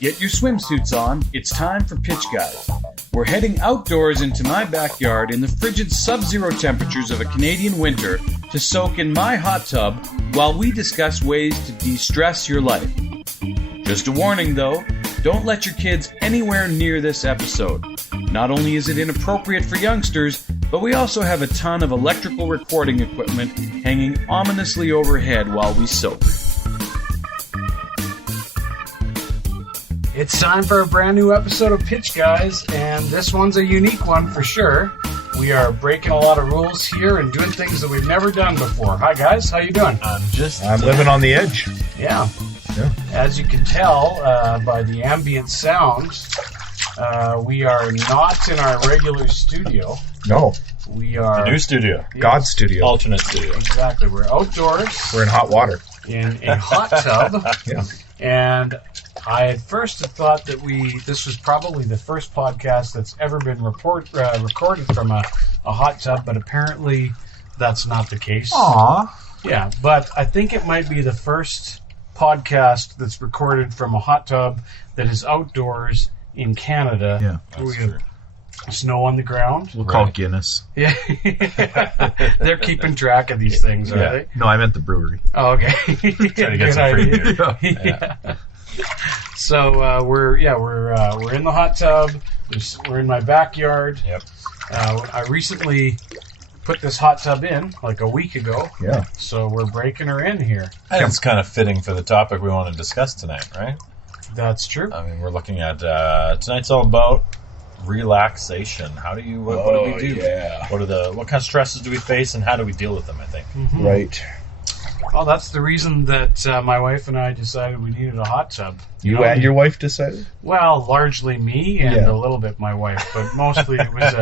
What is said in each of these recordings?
Get your swimsuits on. It's time for Pitch Guys. We're heading outdoors into my backyard in the frigid sub-zero temperatures of a Canadian winter to soak in my hot tub while we discuss ways to de-stress your life. Just a warning though, don't let your kids anywhere near this episode. Not only is it inappropriate for youngsters, but we also have a ton of electrical recording equipment hanging ominously overhead while we soak. It's time for a brand new episode of Pitch Guys, and this one's a unique one for sure. We are breaking a lot of rules here and doing things that we've never done before. Hi guys, how you doing? I'm living on the edge. Yeah. As you can tell by the ambient sound, we are not in our regular studio. No. We are... A new studio. Yes. God's studio. Alternate studio. Exactly. We're outdoors. We're in hot water. In a hot tub. Yeah. And I at first had thought that this was probably the first podcast that's ever been recorded from a hot tub, but apparently that's not the case. Aww. Yeah, but I think it might be the first podcast that's recorded from a hot tub that is outdoors in Canada. Yeah, that's true. Snow on the ground. We'll call Guinness. Yeah. They're keeping track of these things, are they? No, I meant the brewery. Oh, okay. Trying to get some free beer. Yeah. So we're in the hot tub. We're in my backyard. Yep. I recently put this hot tub in like a week ago. Yeah. So we're breaking her in here. I think it's kind of fitting for the topic we want to discuss tonight, right? That's true. I mean, we're looking at tonight's all about relaxation. How do you? What do we do? Yeah. What kind of stresses do we face, and how do we deal with them? I think. Mm-hmm. Right. Well, that's the reason that my wife and I decided we needed a hot tub. You and your wife decided? Well, largely me and Yeah. a little bit my wife, but mostly it was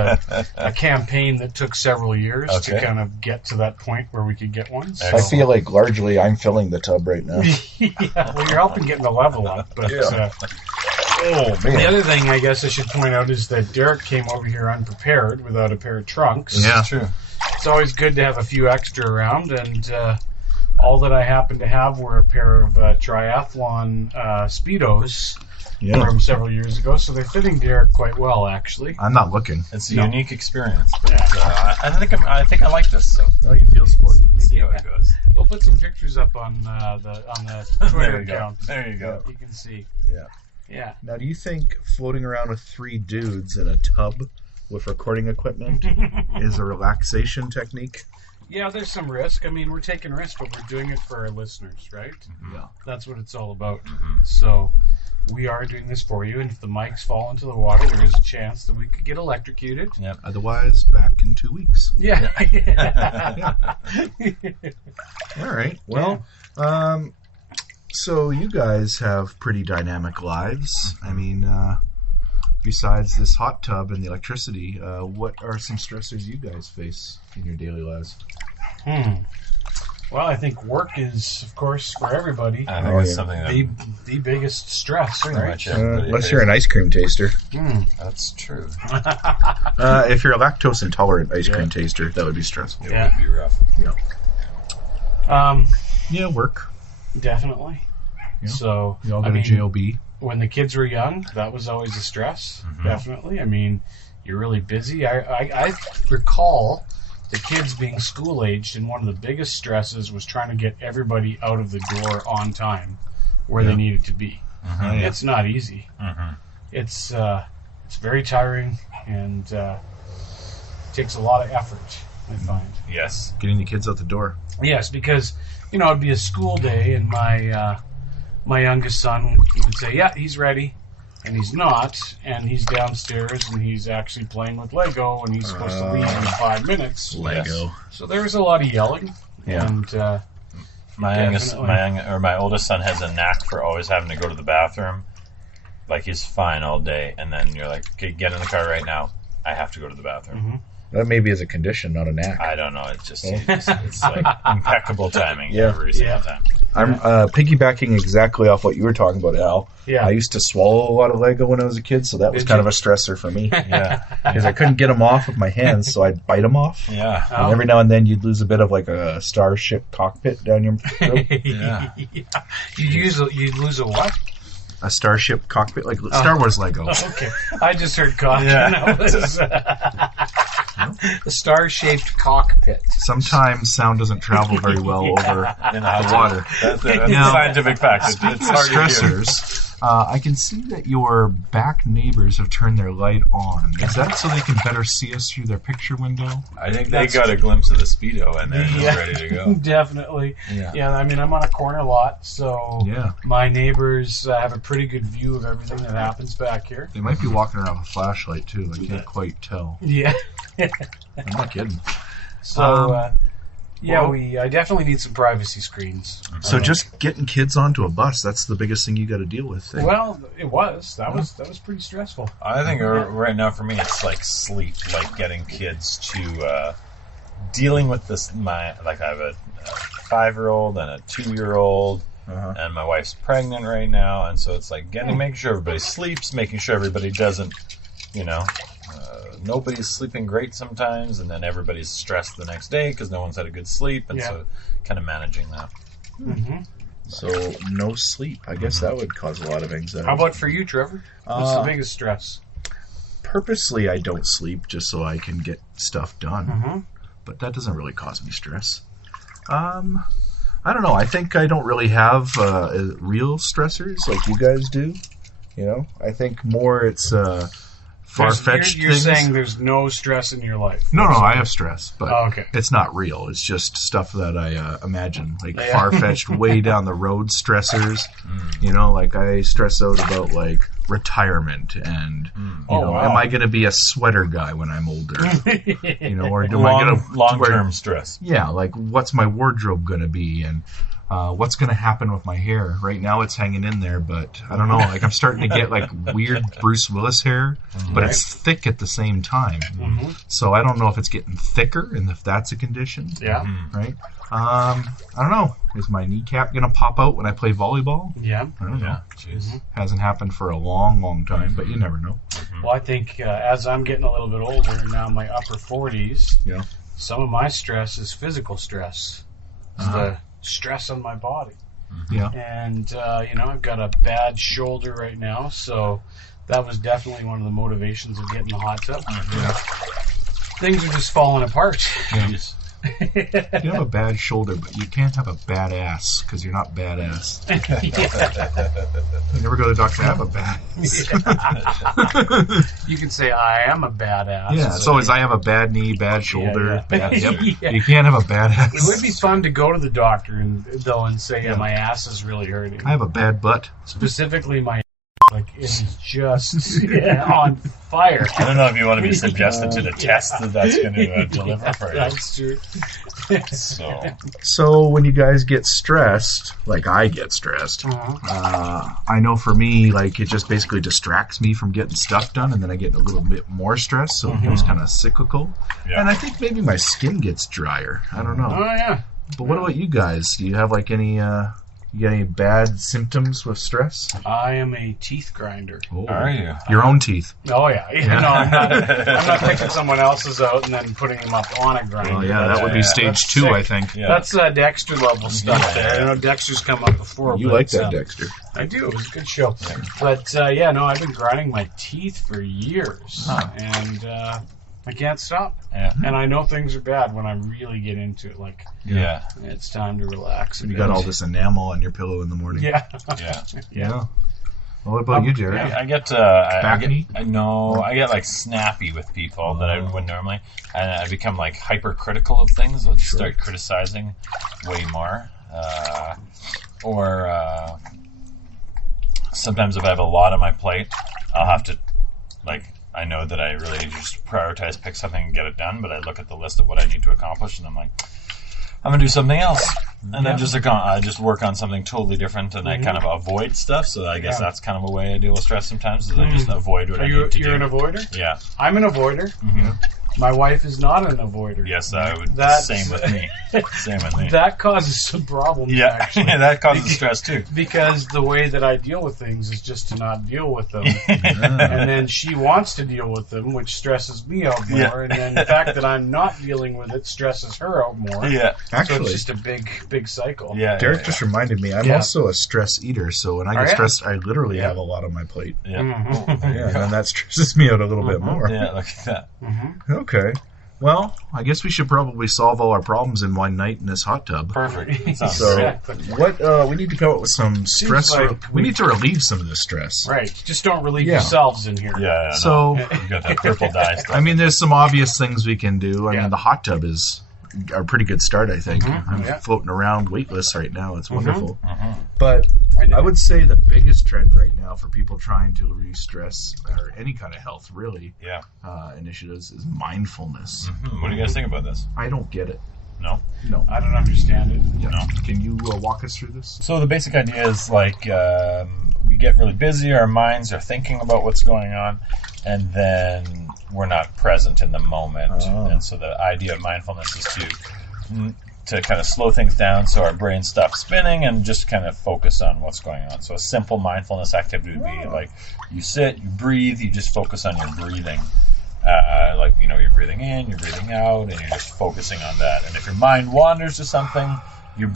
a campaign that took several years to kind of get to that point where we could get one. So. I feel like largely I'm filling the tub right now. Yeah, well, you're helping getting the level up. But Oh, man. the other thing I guess I should point out is that Derek came over here unprepared without a pair of trunks. Yeah. That's true. It's always good to have a few extra around, and all that I happened to have were a pair of triathlon Speedos from several years ago, so they're fitting Derek quite well, actually. I'm not looking. It's a unique experience, but I think I like this. So Oh, you feel sporty. we'll see how it goes. We'll put some pictures up on the Twitter account. There you go. You can see. Yeah. Yeah. Now, do you think floating around with three dudes in a tub with recording equipment is a relaxation technique? Yeah, there's some risk. I mean, we're taking risks, but we're doing it for our listeners, right? Yeah. That's what it's all about. So we are doing this for you, and if the mics fall into the water, there is a chance that we could get electrocuted. Yep. Otherwise, back in 2 weeks. Yeah. All right. Well, so you guys have pretty dynamic lives. I mean, besides this hot tub and the electricity, what are some stressors you guys face in your daily lives? Well, I think work is, of course, for everybody, I think it's something that the biggest stress, pretty right? much everybody Unless you're an ice cream taster. That's true. If you're a lactose intolerant ice cream taster, that would be stressful. It would be rough. Yeah, work. Definitely. Yeah. So, You all go to JOB. when the kids were young, that was always a stress. Definitely. I mean, you're really busy. I recall the kids being school-aged, and one of the biggest stresses was trying to get everybody out of the door on time where they needed to be. It's not easy. It's very tiring, and takes a lot of effort, I find. Yes. Getting the kids out the door. Yes, because, it'd be a school day, and my youngest son would say, yeah, he's ready. And he's not, and he's downstairs, and he's actually playing with Lego, and he's supposed to leave in 5 minutes. Lego. So there was a lot of yelling. Yeah. And my oldest son has a knack for always having to go to the bathroom. Like, he's fine all day, and then you're like, okay, get in the car right now. I have to go to the bathroom. That maybe is a condition, not a knack. I don't know. It's just it's like impeccable timing Yeah. every single time. I'm piggybacking exactly off what you were talking about, Al. Yeah. I used to swallow a lot of Lego when I was a kid, so that was kind of a stressor for me. Yeah. Because I couldn't get them off with my hands, so I'd bite them off. Yeah. And every now and then you'd lose a bit of like a starship cockpit down your throat. Yeah. You'd lose a what? a starship cockpit, like Star Wars Lego. Okay, I just heard cockpit. Yeah. A star-shaped cockpit. Sometimes sound doesn't travel very well over the water. That's a Now, scientific fact. It's Speaking of hard to do. stressors, I can see that your back neighbors have turned their light on. Is that so they can better see us through their picture window? I think they got a glimpse of the Speedo and they're just ready to go. Definitely. Yeah, I mean, I'm on a corner lot, so my neighbors have a pretty good view of everything that happens back here. They might be walking around with a flashlight, too. I can't quite tell. Yeah. I'm not kidding. So, I definitely need some privacy screens. So just getting kids onto a bus, that's the biggest thing you got to deal with. Well, it was. That was pretty stressful. I think right now for me it's like sleep, like getting kids to dealing with this. I have a 5-year-old and a 2-year-old, and my wife's pregnant right now, and so it's like making sure everybody sleeps, making sure everybody doesn't, nobody's sleeping great sometimes, and then everybody's stressed the next day because no one's had a good sleep, and so kind of managing that. Mm-hmm. So no sleep. I guess that would cause a lot of anxiety. How about for you, Trevor? What's the biggest stress? Purposely, I don't sleep just so I can get stuff done. But that doesn't really cause me stress. I don't know. I think I don't really have real stressors like you guys do. I think more it's far-fetched You're things. saying there's no stress in your life? No, I have stress, but okay. It's not real. It's just stuff that I imagine, like far-fetched, way down the road stressors. Like I stress out about like retirement and am I going to be a sweater guy when I'm older? Or am I going to long-term stress? Yeah, like what's my wardrobe going to be and what's going to happen with my hair? Right now it's hanging in there, but I don't know. Like I'm starting to get like weird Bruce Willis hair, but it's thick at the same time. So I don't know if it's getting thicker and if that's a condition. Yeah. Right? I don't know. Is my kneecap going to pop out when I play volleyball? Yeah. I don't know. Yeah. Jeez. Hasn't happened for a long, long time, but you never know. Well, I think as I'm getting a little bit older, now in my upper 40s, some of my stress is physical stress. It's the stress on my body. Yeah. And, I've got a bad shoulder right now, so that was definitely one of the motivations of getting the hot tub. Things are just falling apart. Yes. You have a bad shoulder, but you can't have a bad ass because you're not badass. You never go to the doctor, I have a bad ass. You can say, I am a badass. Yeah, it's always, I have a bad knee, bad shoulder, bad hip. Yeah. You can't have a bad ass. It would be fun to go to the doctor and say, my ass is really hurting. I have a bad butt. Specifically, my it's just on fire. I don't know if you want to be suggested to the test that's going to deliver for you. That's true. So when you guys get stressed, like I get stressed, I know for me, like it just basically distracts me from getting stuff done, and then I get a little bit more stressed, so it was kind of cyclical. Yeah. And I think maybe my skin gets drier. I don't know. Oh, yeah. But what about you guys? Do you have like any... You got any bad symptoms with stress? I am a teeth grinder. Oh. Are you? Your own teeth? Oh, yeah. No, I'm not picking someone else's out and then putting them up on a grinder. Oh, yeah, that would be stage 2, I think. Yeah. That's Dexter level stuff there. Dexter's come up before. You like that, Dexter. I do. It was a good show. But, I've been grinding my teeth for years. And I can't stop. Yeah. And I know things are bad when I really get into it. Like, it's time to relax. And you got all this enamel on your pillow in the morning. Yeah. Well, what about you, Jerry? I get I get like snappy with people that I wouldn't normally, and I become like hypercritical of things. I'll just start criticizing way more, or sometimes if I have a lot on my plate, I'll have to I know that I really just prioritize, pick something and get it done, but I look at the list of what I need to accomplish, and I'm like, I'm going to do something else. And then I just work on something totally different, and I kind of avoid stuff, so I guess that's kind of a way I deal with stress sometimes, is I just avoid what I need to do. You're an avoider? Yeah. I'm an avoider. My wife is not an avoider. Yes, I would. Same with me. Same with me. That causes some problems. Yeah, actually. that causes stress too. Because the way that I deal with things is just to not deal with them, and then she wants to deal with them, which stresses me out more. Yeah. And then the fact that I'm not dealing with it stresses her out more. Yeah, So Actually, it's just a big cycle. yeah. Derek just reminded me, I'm Yeah. also a stress eater, so when I get yeah? stressed, I literally Yeah. have a lot on my plate. Yeah, Mhm. Yeah, and that stresses me out a little bit more. yeah. Look at that. Okay. Well, I guess we should probably solve all our problems in one night in this hot tub. Perfect. Sounds So, great. Exactly. what we need to come up with some stress. like we need to relieve some of the stress. Right. Just don't relieve Yeah. yourselves in here. Yeah. No. So, You got that purple dye stuff. I mean, there's some obvious things we can do. I Yeah. mean, the hot tub is a pretty good start, I think. I'm yeah. floating around weightless right now. It's wonderful. But know. I would say the biggest trend right now for people trying to relieve stress or any kind of health, really, Yeah. initiatives is mindfulness. What do you guys think about this? I don't get it. No. No. I don't understand it. Yeah. No. Can you walk us through this? So the basic idea is like we get really busy, our minds are thinking about what's going on, and then we're not present in the moment. Oh. And so the idea of mindfulness is to kind of slow things down so our brain stops spinning and just kind of focus on what's going on. So a simple mindfulness activity would be like you sit, you breathe, you just focus on your breathing. Like, you know, you're breathing in, you're breathing out, and you're just focusing on that. And if your mind wanders to something, you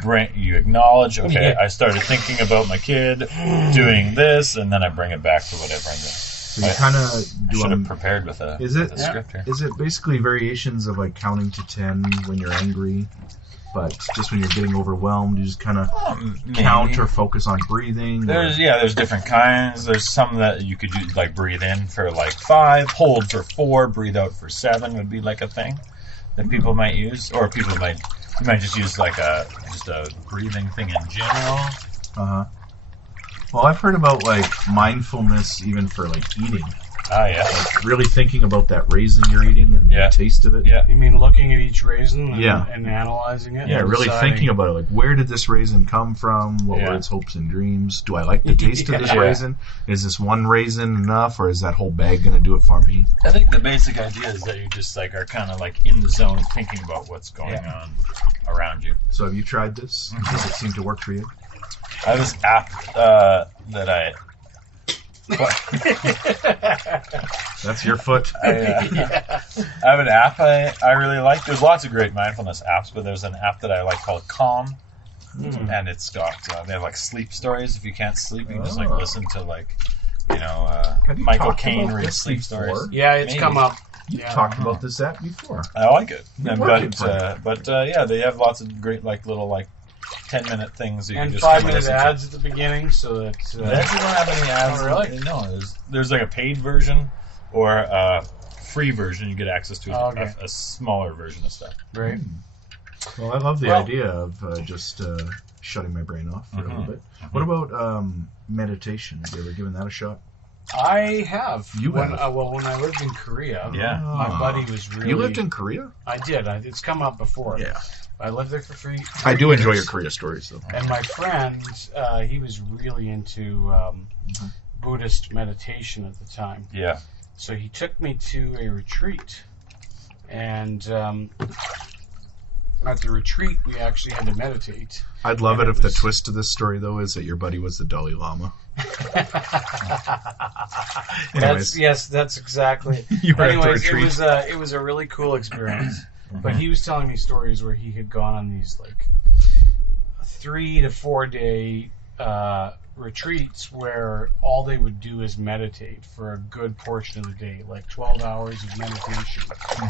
acknowledge, okay, I started thinking about my kid doing this, and then I bring it back to whatever I'm doing. So you kind of do Should have prepared with a, Is it- with a script here. Is it basically variations of like counting to 10 when you're angry, but just when you're getting overwhelmed, you just kind of count Maybe. or focus on breathing? There's different kinds. There's some that you could do, like breathe in for like 5, hold for 4, breathe out for 7 would be like a thing that people might use, or you might just use like a breathing thing in general. Uh-huh. Well, I've heard about like mindfulness even for like eating. Ah, yeah, Like really thinking about that raisin you're eating and Yeah. the taste of it. yeah. You mean looking at each raisin and, Yeah. and analyzing it? Yeah, and really deciding- thinking about it. Like, where did this raisin come from? What Yeah. were its hopes and dreams? Do I like the taste of this Yeah. raisin? Is this one raisin enough, or is that whole bag going to do it for me? I think the basic idea is that you just like are kind of like in the zone, thinking about what's going on around you. So have you tried this? Does it seem to work for you? I have this app that I That's your foot. I have an app I really like. There's lots of great mindfulness apps, but there's an app that I like called Calm, and it's got they have like sleep stories. If you can't sleep, you can just like listen to like Have you Michael talked Caine about reads this sleep before? stories. Yeah, it's Maybe. come up. You've Yeah. talked about this app before. I like it, You're And- working but yeah, they have lots of great like little like 10-minute things that you can And just kinda 5-minute listen to. ads at the beginning, so that They actually don't have any ads. Oh, really? No, there's like a paid version or a free version. You get access to Oh, okay. a smaller version of stuff. right. Well, I love the Well- idea of just shutting my brain off for a little Mhm. bit. What about meditation? Have you ever given that a shot? I have. You when, have? when I lived in Korea, Yeah. my buddy was really. You lived in Korea? I did. It's come up before. Yeah. I lived there for 3 I do enjoy years. your Korea stories, though. And my friend, he was really into Buddhist meditation at the time. Yeah. So he took me to a retreat. And at the retreat, we actually had to meditate. I'd love And it it if the was- twist to this story, though, is that your buddy was the Dalai Lama. Anyways, That's exactly. you were Anyways, at the retreat. it was a really cool experience. But he was telling me stories where he had gone on these like 3 to 4 day retreats where all they would do is meditate for a good portion of the day, like 12 hours of meditation,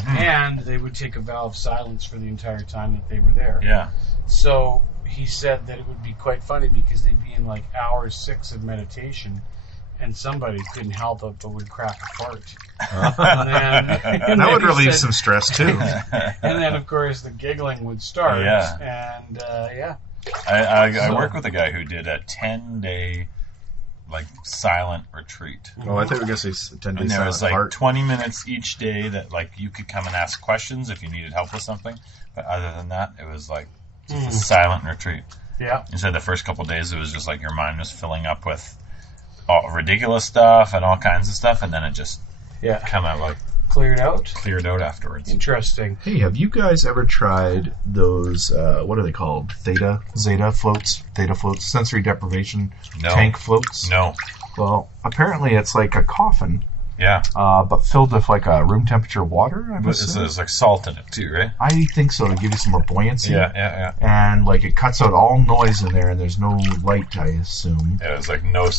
and they would take a vow of silence for the entire time that they were there. Yeah. So he said that it would be quite funny because they'd be in like hour 6 of meditation, and somebody couldn't help it but would crack a fart. And then That would he relieve said- some stress, too. And then, of course, the giggling would start. Yeah. And yeah. I So- worked with a guy who did a 10-day like silent retreat. Oh, I thought you were going to say 10 And days there was silent like heart. 20 minutes each day that like you could come and ask questions if you needed help with something. But other than that, it was like just a silent retreat. Yeah. You said the first couple of days it was just like your mind was filling up with all ridiculous stuff and all kinds of stuff, and then it just Yeah. kind of like cleared out. Cleared out afterwards. Interesting. Hey, have you guys ever tried those, what are they called? Zeta floats, sensory deprivation tank floats? No. Well, apparently it's like a coffin, Yeah. but filled with like a room temperature water. There's like salt in it too, right? I think so, to give you some more buoyancy. Yeah. And like it cuts out all noise in there, and there's no light, I assume. Yeah, it's like no.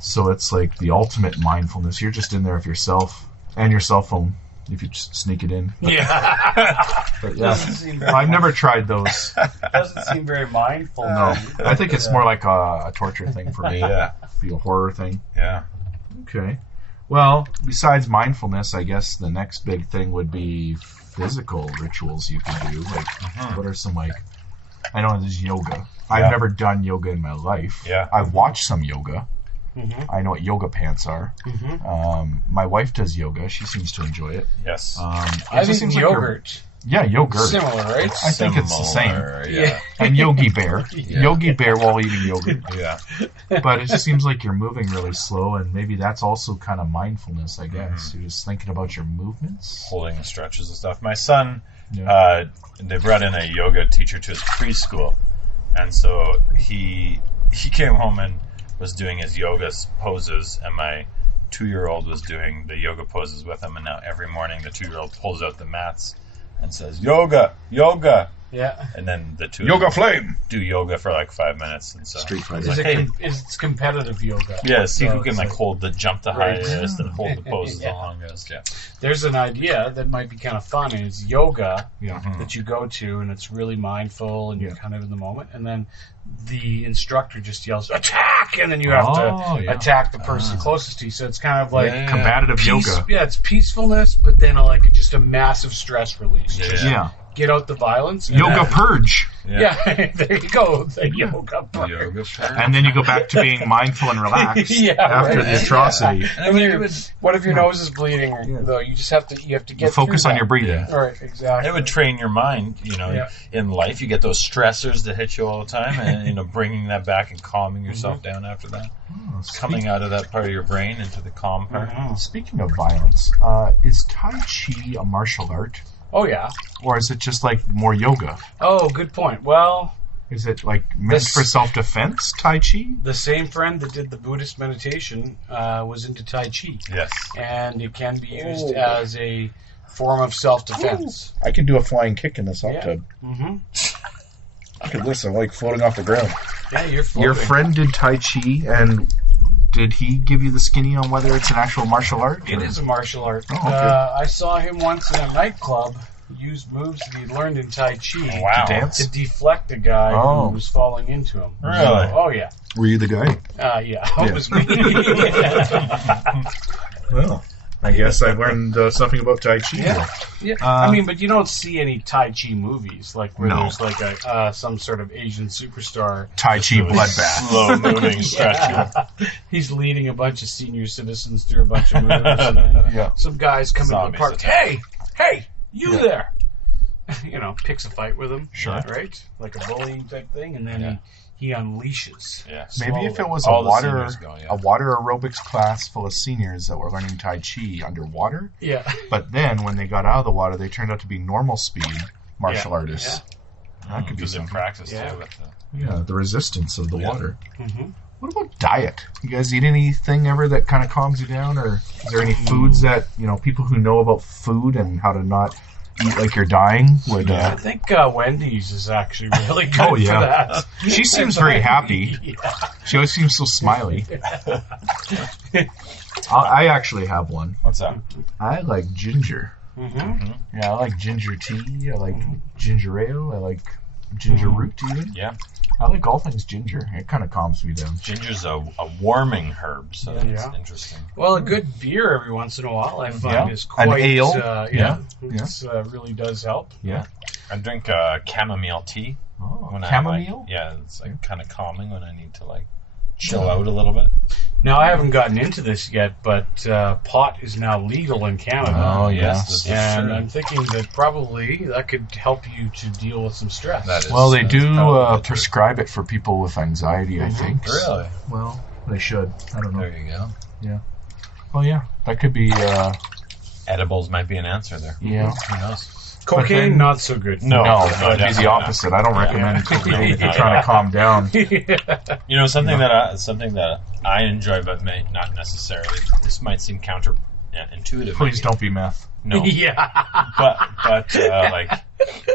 So it's like the ultimate mindfulness. You're just in there with yourself and your cell phone, if you just sneak it in. But yeah, I've never tried those. Doesn't seem very mindful. No, I think it's more like a torture thing for me. Yeah. Be a horror thing. Yeah. Okay. Well, besides mindfulness, I guess the next big thing would be physical rituals you can do. Like, what are some, like, I know there's yoga. I've never done yoga in my life. Yeah. I've watched some yoga. Mm-hmm. I know what yoga pants are. Mm-hmm. My wife does yoga. She seems to enjoy it. Yes. I think yogurt. Yogurt. Similar, right? I think it's the same. Yeah. And Yogi Bear. Yogi Bear while eating yogurt. Yeah. But it just seems like you're moving really slow, and maybe that's also kind of mindfulness, I guess. You're just thinking about your movements. Holding the stretches and stuff. My son, they brought in a yoga teacher to his preschool, and so he came home and was doing his yoga poses, and my 2-year-old was doing the yoga poses with him, and now every morning the 2-year-old pulls out the mats and says, yoga. Yeah. And then the two Yoga flame! do yoga for like 5 minutes. And so Street Fighter. It's competitive yoga. yeah, see So who can it's like jump the Right. highest and hold the poses Yeah. the longest. Yeah. There's an idea that might be kind of fun. Is yoga Yeah. that you go to, and it's really mindful, and you're kind of in the moment, and then the instructor just yells attack, and then you have to attack the person closest to you. So it's kind of like Combative yoga. Yeah, it's peacefulness, but then just a massive stress release. Yeah. Just Yeah. get out the violence. and Yoga then- purge. Yeah, there you go. The yoga part. Yoga And then you go back to being mindful and relaxed Yeah, after right. the atrocity. I mean, what if your nose is bleeding? Though you just have to get Focus through on that. your breathing. All right, exactly. It would train your mind, Yeah. in life. You get those stressors that hit you all the time, and, bringing that back and calming yourself down after that. Coming out of that part of your brain into the calm part. Speaking of violence, is Tai Chi a martial art? Oh yeah. Or is it just like more yoga? Oh, good point. Well, Is it like meant for self-defense, Tai Chi? the same friend that did the Buddhist meditation was into Tai Chi, Yes. and it can be used as a form of self-defense. I can do a flying kick in this hot Yeah. tub. Mm-hmm. Look at this, I'm like floating off the ground. Yeah, you're floating. Your friend did Tai Chi, and did he give you the skinny on whether it's an actual martial art? It is a martial art. Oh, okay. I saw him once in a nightclub use moves that he learned in Tai Chi Wow. To dance? to deflect a guy Oh. who was falling into him. Really? So, oh, yeah. Were you the guy? Yeah, it was me. Well, I guess I learned something about Tai Chi. Yeah. Yeah. I mean, but you don't see any Tai Chi movies like where No. there's like some sort of Asian superstar. Tai Chi bloodbath. Slow moving stretching. He's leading a bunch of senior citizens through a bunch of moves, and then some guys come into the Zombies park. attack. Hey, you there? Picks a fight with him. Sure. Right? Like a bullying type thing, and then he unleashes. Yeah. Maybe if it was All a the water seniors go, yeah. a water aerobics class full of seniors that were learning Tai Chi underwater, Yeah. but then when they got out of the water, they turned out to be normal speed martial artists. That could be Because in something. practice, Yeah. too. With the, Yeah, the resistance of the water. Mm-hmm. What about diet? You guys eat anything ever that kind of calms you down, or is there any foods that people who know about food and how to not eat like you're dying would? I think Wendy's is actually really good Oh, yeah. for that. She seems very happy. Yeah. She always seems so smiley. I actually have one. what's that? I like ginger. Mm-hmm. Yeah, I like ginger tea. I like ginger ale. I like ginger root even. Yeah. I like all things ginger. It kind of calms me down. Ginger's a warming herb, so that's Yeah. interesting. Well, a good beer every once in a while I find is An quite ale. It's really does help. Yeah. I drink chamomile tea. Oh, When chamomile? it's like kind of calming when I need to chill out a little bit. Now I haven't gotten into this yet, but pot is now legal in Canada. Oh, yeah. Yes, And I'm thinking that probably that could help you to deal with some stress. That is- Well, they that's do probably true. prescribe it for people with anxiety, I think. Really? Well, they should. I don't know. There you go. Well, yeah, that could be Edibles might be an answer there. Yeah. Who knows? Cocaine, then- not so good. No. that'd be definitely the opposite. I don't recommend cocaine if you're trying to calm down. You know, something that I enjoy, but may not necessarily. This might seem counterintuitive. Please don't be meth. No. Yeah. But like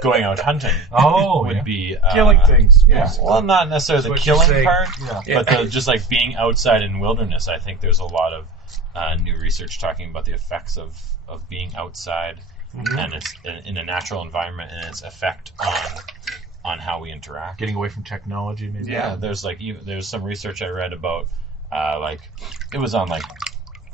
going out hunting. Would be Killing things. Yeah. Well, not necessarily the That's what you're killing saying. part, Yeah. but just like being outside in wilderness. I think there's a lot of new research talking about the effects of being outside and it's in a natural environment and its effect on how we interact. Getting away from technology, maybe. Yeah, there's some research I read about like it was on like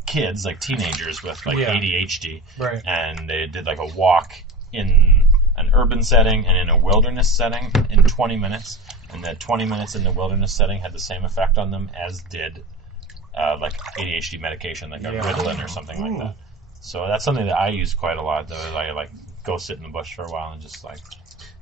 kids, like teenagers with like ADHD, Right. and they did like a walk in an urban setting and in a wilderness setting in 20 minutes, and that 20 minutes in the wilderness setting had the same effect on them as did like ADHD medication, like a Ritalin or something like that. So that's something that I use quite a lot. Though I like go sit in the bush for a while and just like.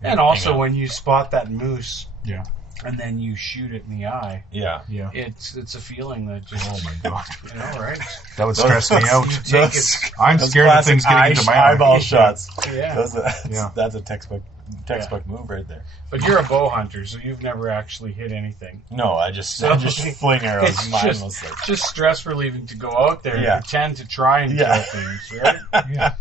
And also, when you spot that moose, Yeah. and then you shoot it in the eye, Yeah. it's a feeling that just, Oh my god. you know, right? That would stress me out. Take it. I'm scared of things getting into my eyeball eye. shots. Yeah. That's a textbook move right there. But you're a bow hunter, so you've never actually hit anything. No, I just fling arrows It's mindlessly. just stress relieving to go out there Yeah. and pretend to try and kill things, right?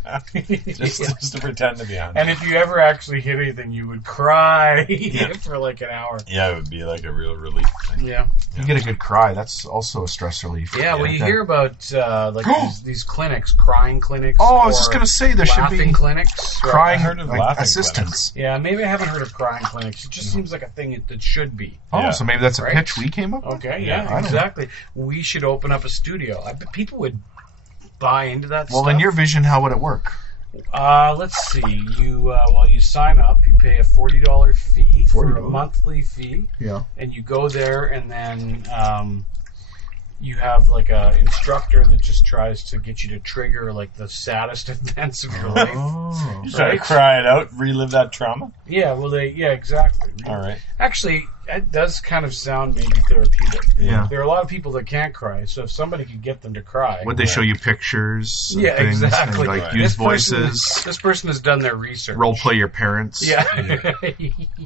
just to pretend to be on. And if you ever actually hit anything, you would cry Yeah. for like an hour. Yeah, it would be like a real relief thing. Yeah. You get a good cry. That's also a stress relief. Yeah, well, you Okay. hear about like these clinics, crying clinics. Oh, I was just or going to say there should laughing be clinics. crying I heard of like, laughing assistance. Yeah, maybe I haven't heard of crying clinics. It just seems like a thing that should be. Oh, Yeah. so maybe that's a Right. pitch we came up with? Okay, Yeah, yeah, I don't know. exactly. We should open up a studio. I bet people would buy into that Well, stuff. in your vision, how would it work? Let's see. You sign up. You pay a $40 fee for a $40. monthly fee, Yeah. and you go there, and then you have like a instructor that just tries to get you to trigger like the saddest events of your life. Oh. You try to Right. cry it out, relive that trauma. Yeah, well, exactly. All right. Actually, it does kind of sound maybe therapeutic. Yeah. There are a lot of people that can't cry, so if somebody could get them to cry, Would they show you pictures? Of yeah, things exactly. And, like Right. use This person- voices, This person has done their research. role play your parents. Yeah.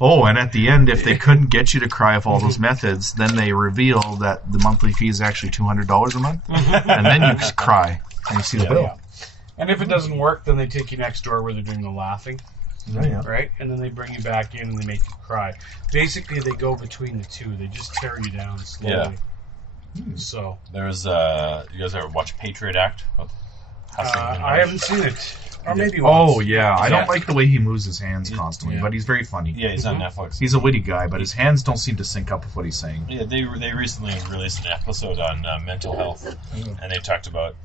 Oh, and at the end, if they couldn't get you to cry with all those methods, then they reveal that the monthly fee is actually $200 a month, and then you just cry and you see the bill. Yeah. And if it doesn't work, then they take you next door where they're doing the laughing, Oh, yeah. right? And then they bring you back in and they make you cry. Basically, they go between the two. They just tear you down slowly. So There's you guys ever watch Patriot Act? With Hassan Minhaj? I haven't seen it, or maybe Oh once. yeah, I Yeah. don't like the way he moves his hands constantly, Yeah. but he's very funny. Yeah, he's on Netflix. He's a witty guy, but his hands don't seem to sync up with what he's saying. Yeah, they recently released an episode on mental health, and they talked about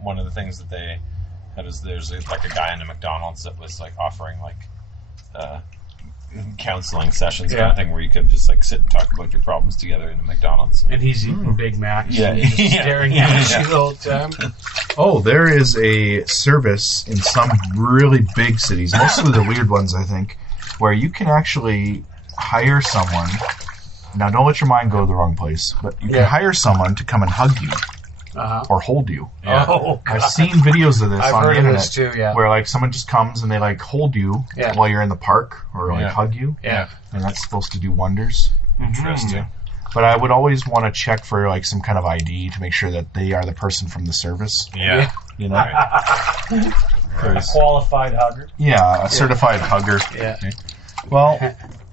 one of the things that they had is there's like a guy in a McDonald's that was like offering like counseling sessions kind of thing where you could just like sit and talk about your problems together in a McDonald's. And he's eating Big Macs. Yeah. and just Yeah. staring Yeah. at you the whole time. Oh, there is a service in some really big cities, mostly the weird ones, I think, where you can actually hire someone. Now, don't let your mind go to the wrong place, but you can hire someone to come and hug you or hold you. Yeah. Oh, I've seen videos of this I've on the heard of internet this too. Yeah. where like someone just comes and they like hold you Yeah. while you're in the park or like Yeah. hug you, Yeah. and that's supposed to do wonders. Interesting. But I would always want to check for like some kind of ID to make sure that they are the person from the service. Yeah. You know, A qualified hugger. yeah, a certified hugger. Yeah. Well,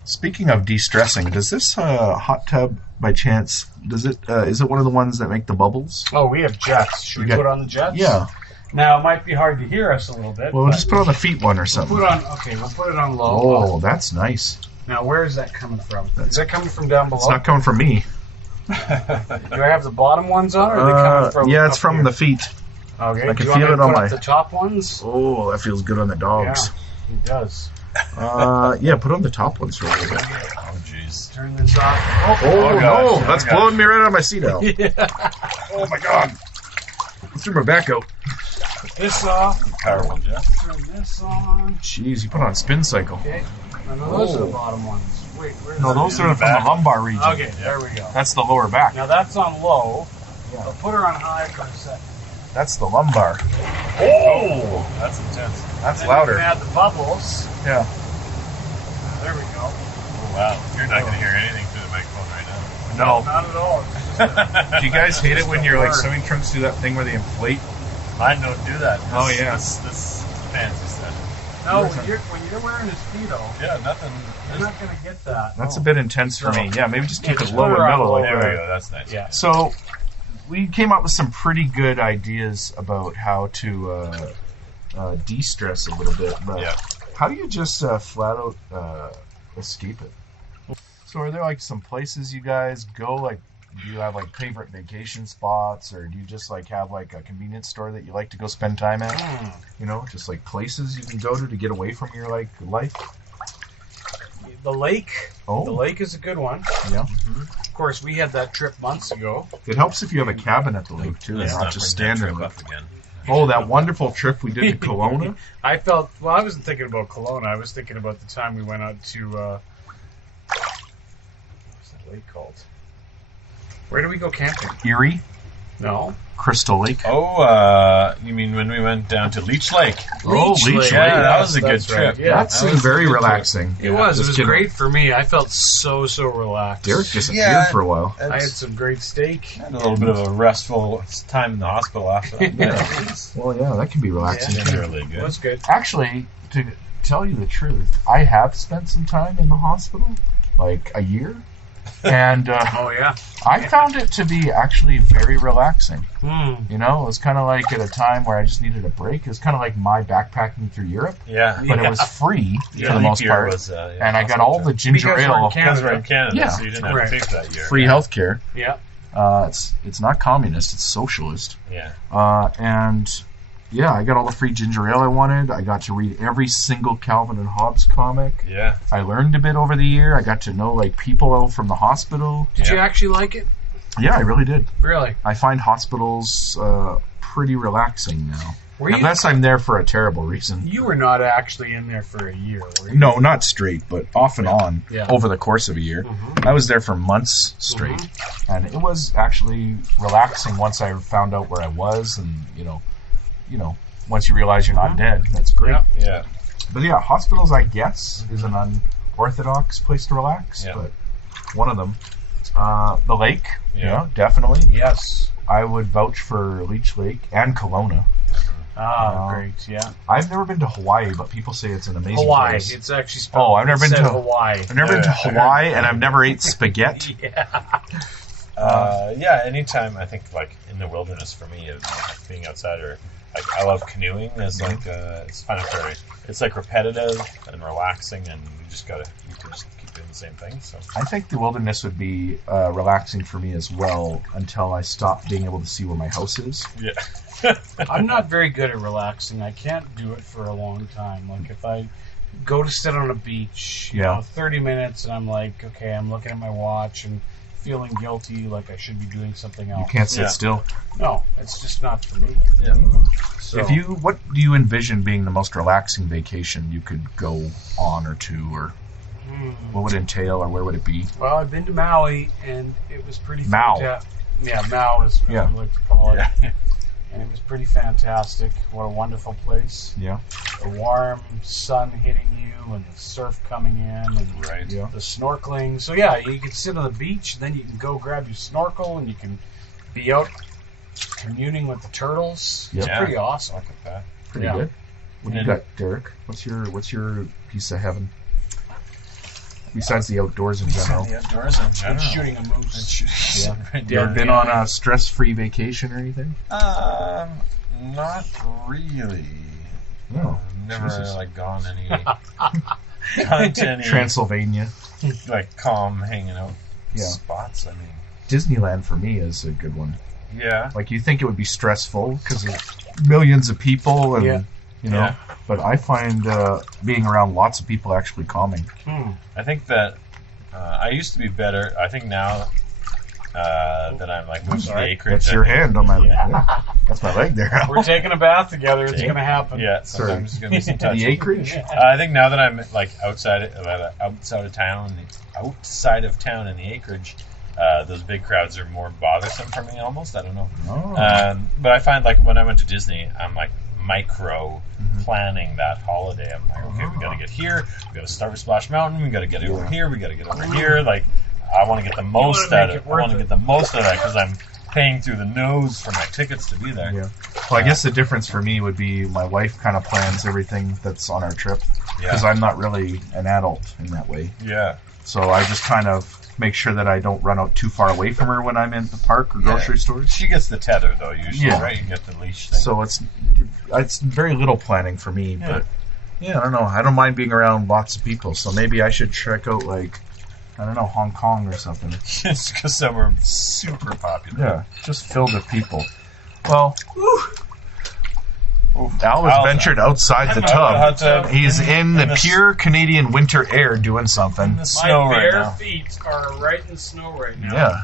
speaking of de-stressing, does this hot tub by chance is it one of the ones that make the bubbles? Oh, we have jets. Should we got- put on the jets? Yeah. Now it might be hard to hear us a little bit. Well, but just put on the feet one or something. we'll put it on low. Oh, that's nice. Now where is that coming from? Is that coming from down below? It's not coming from me. Do I have the bottom ones on, or are they coming from? Yeah, it's up from here? the feet. Okay. I Do can you want me feel to it on put my- up the top ones? Oh, that feels good on the dogs. Yeah, it does. Yeah, put on the top ones for a little bit. Oh, jeez. Turn this off. Oh, gosh. no, Oh, that's gosh. blowing me right out of my seat out. Oh my god. I threw my back out. Put this off. Powerful, Jeff. Turn this on. Jeez, you put on spin cycle. Okay. And those are the bottom ones. Wait, where's No, that? those are from the lumbar region. Okay, there we go. That's the lower back. Now that's on low. I'll put her on high for a second. That's the lumbar. Oh, that's intense. That's louder. Add the bubbles. Yeah. There we go. Oh, wow. You're not going to hear anything through the microphone right now. No. Not at all. Do you guys hate it when your like swimming trunks do that thing where they inflate? Mine don't do that. Oh, yeah. This fancy stuff. No, when you're wearing a Speedo, Yeah, nothing. you're not going to get that. That's a bit intense for me. Yeah, maybe just keep Just it low put and her up mellow. lower. Like There we that. go. That's nice. Yeah. So we came up with some pretty good ideas about how to de-stress a little bit, but Yeah. how do you just flat out escape it? So are there like some places you guys go? Like, do you have like favorite vacation spots, or do you just like have like a convenience store that you like to go spend time at? You know, just like places you can go to get away from your like life. The lake. Oh. The lake is a good one. Yeah, Of course, we had that trip months ago. it helps if you have a cabin at the lake too, Let's not not just bring that standing. trip up again. Oh, that wonderful trip we did to Kelowna. I wasn't thinking about Kelowna. I was thinking about the time we went out to, what's that lake called? Where did we go camping? Erie, No. Crystal Lake. Oh, you mean when we went down to Leech Lake? Oh, Leech Lake. Yeah, that was a That's good right, trip. yeah. That seemed very relaxing. It was. It Just was kidding. great for me. I felt so relaxed. Derek disappeared Yeah. for a while. I had some great steak. Had a little bit of a restful time in the hospital after that. Yeah. Well, yeah, that can be relaxing. Yeah. It's too. really It good. was good. Actually, to tell you the truth, I have spent some time in the hospital, like a year, and Oh, yeah. I found it to be actually very relaxing. Hmm. You know, it was kind of like at a time where I just needed a break. It was kind of like my backpacking through Europe, Yeah. but it was free for the leap most year part, was, and I got all the ginger Because we're in ale, Canada. Because we're in Canada, Yeah. so you didn't have Right. to take that year. free healthcare. Yeah. It's not communist; it's socialist. Yeah. And yeah, I got all the free ginger ale I wanted. I got to read every single Calvin and Hobbes comic. Yeah. I learned a bit over the year. I got to know like people from the hospital. Did you Yeah. actually like it? Yeah, I really did. Really? I find hospitals pretty relaxing now. Were you? Unless I'm there for a terrible reason. You were not actually in there for a year, were you? No, not straight, but off and on Yeah. over the course of a year. Mhm. I was there for months straight, and it was actually relaxing once I found out where I was, and you know, once you realize you're not dead, that's great. Yeah. Yeah. But yeah, hospitals, I guess, is an unorthodox place to relax, Yeah. but one of them. The lake, Yeah. definitely. Yes. I would vouch for Leech Lake and Kelowna. Great. Yeah. I've never been to Hawaii, but people say it's an amazing Hawaii. place. It's actually spelled. Oh, I've never it been said to- Hawaii. I've never been to Hawaii, and I've never ate spaghetti. Yeah. Yeah, anytime I think like in the wilderness for me, like, being outside or like I love canoeing. Is like it's kind of very, it's like repetitive and relaxing, and you can just keep doing the same thing. So I think the wilderness would be relaxing for me as well until I stop being able to see where my house is. yeah, I'm not very good at relaxing. I can't do it for a long time. Like if I go to sit on a beach, you Yeah. know, 30 minutes, and I'm like, okay, I'm looking at my watch and feeling guilty, like I should be doing something else. You can't sit Yeah. still. No, it's just not for me. yeah. So, What do you envision being the most relaxing vacation you could go on or to, or what would it entail, or where would it be? well, I've been to Maui, and it was pretty Mau. fantastic. Yeah, Mau is what Yeah. we like to call it. Yeah. And it was pretty fantastic. What a wonderful place. Yeah, The warm sun hitting you, and the surf coming in, and Right. yeah. the snorkeling. So yeah, you can sit on the beach, and then you can go grab your snorkel, and you can be out communing with the turtles. Yeah. It's pretty awesome. Look at that. Pretty Yeah. good. What do you And- got, Derek? What's your piece of heaven? Besides the outdoors in general. The outdoors in general. And shooting a moose. Yeah. Right. You ever been on a stress-free vacation or anything? Not really. No. Never Jesus. like gone to any Transylvania. like calm hanging out Yeah. spots. I mean, Disneyland for me is a good one. yeah. Like, you think it would be stressful because of millions of people and, Yeah. you know, Yeah. but I find being around lots of people actually calming. I think that I used to be better. I think now that I'm like moved to the sorry. acreage. That's your hand on my yeah. That's my leg there. We're taking a bath together. It's See? going to happen. Yeah, sometimes there's gonna be some touch. The acreage? I think now that I'm like outside of town in the acreage, those big crowds are more bothersome for me almost. I don't know. Oh. But I find like when I went to Disney, I'm like micro planning that holiday. I'm like, okay, we got to get here. We got to start with Splash Mountain. We got to get over here. We got to get over here. Like, I want to get the most out of it. I want to get the most out of that because I'm paying through the nose for my tickets to be there. Yeah. Well, I guess the difference for me would be my wife kind of plans everything that's on our trip because I'm not really an adult in that way. Yeah. So I just kind of make sure that I don't run out too far away from her when I'm in the park or grocery stores. She gets the tether though, usually, right? You get the leash thing. So it's very little planning for me, but I don't know. I don't mind being around lots of people, so maybe I should check out like, I don't know, Hong Kong or something. It's because some are super popular. Yeah, just filled with people. Well, Al has ventured outside the tub. He's in the pure Canadian winter air doing something. In the snow My right bare now. feet are right in the snow right now. Yeah.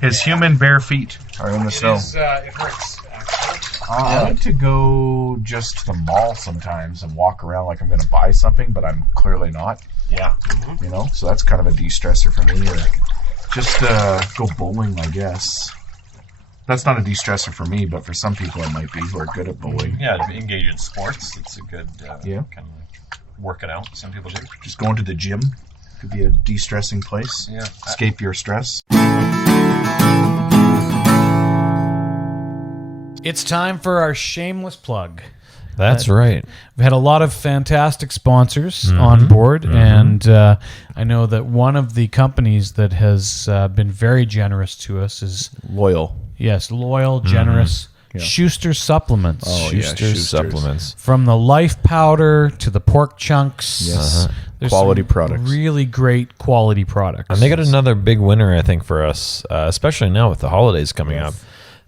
His human bare feet are in the snow. It hurts, actually. I like to go just to the mall sometimes and walk around like I'm going to buy something, but I'm clearly not. Yeah. You know, so that's kind of a de-stressor for me. Or just go bowling, I guess. That's not a de-stressor for me, but for some people it might be who are good at bowling. Yeah, to engage in sports. It's a good kind of working out. Some people do. Just going to the gym could be a de-stressing place. Yeah. Escape your stress. It's time for our shameless plug. That's right. We've had a lot of fantastic sponsors on board, and I know that one of the companies that has been very generous to us is Loyal. loyal, generous Schuster Supplements. Oh, Schuster's supplements. From the life powder to the pork chunks. Yes. There's Quality some products. Really great quality products. And they got another big winner, I think, for us, especially now with the holidays coming up.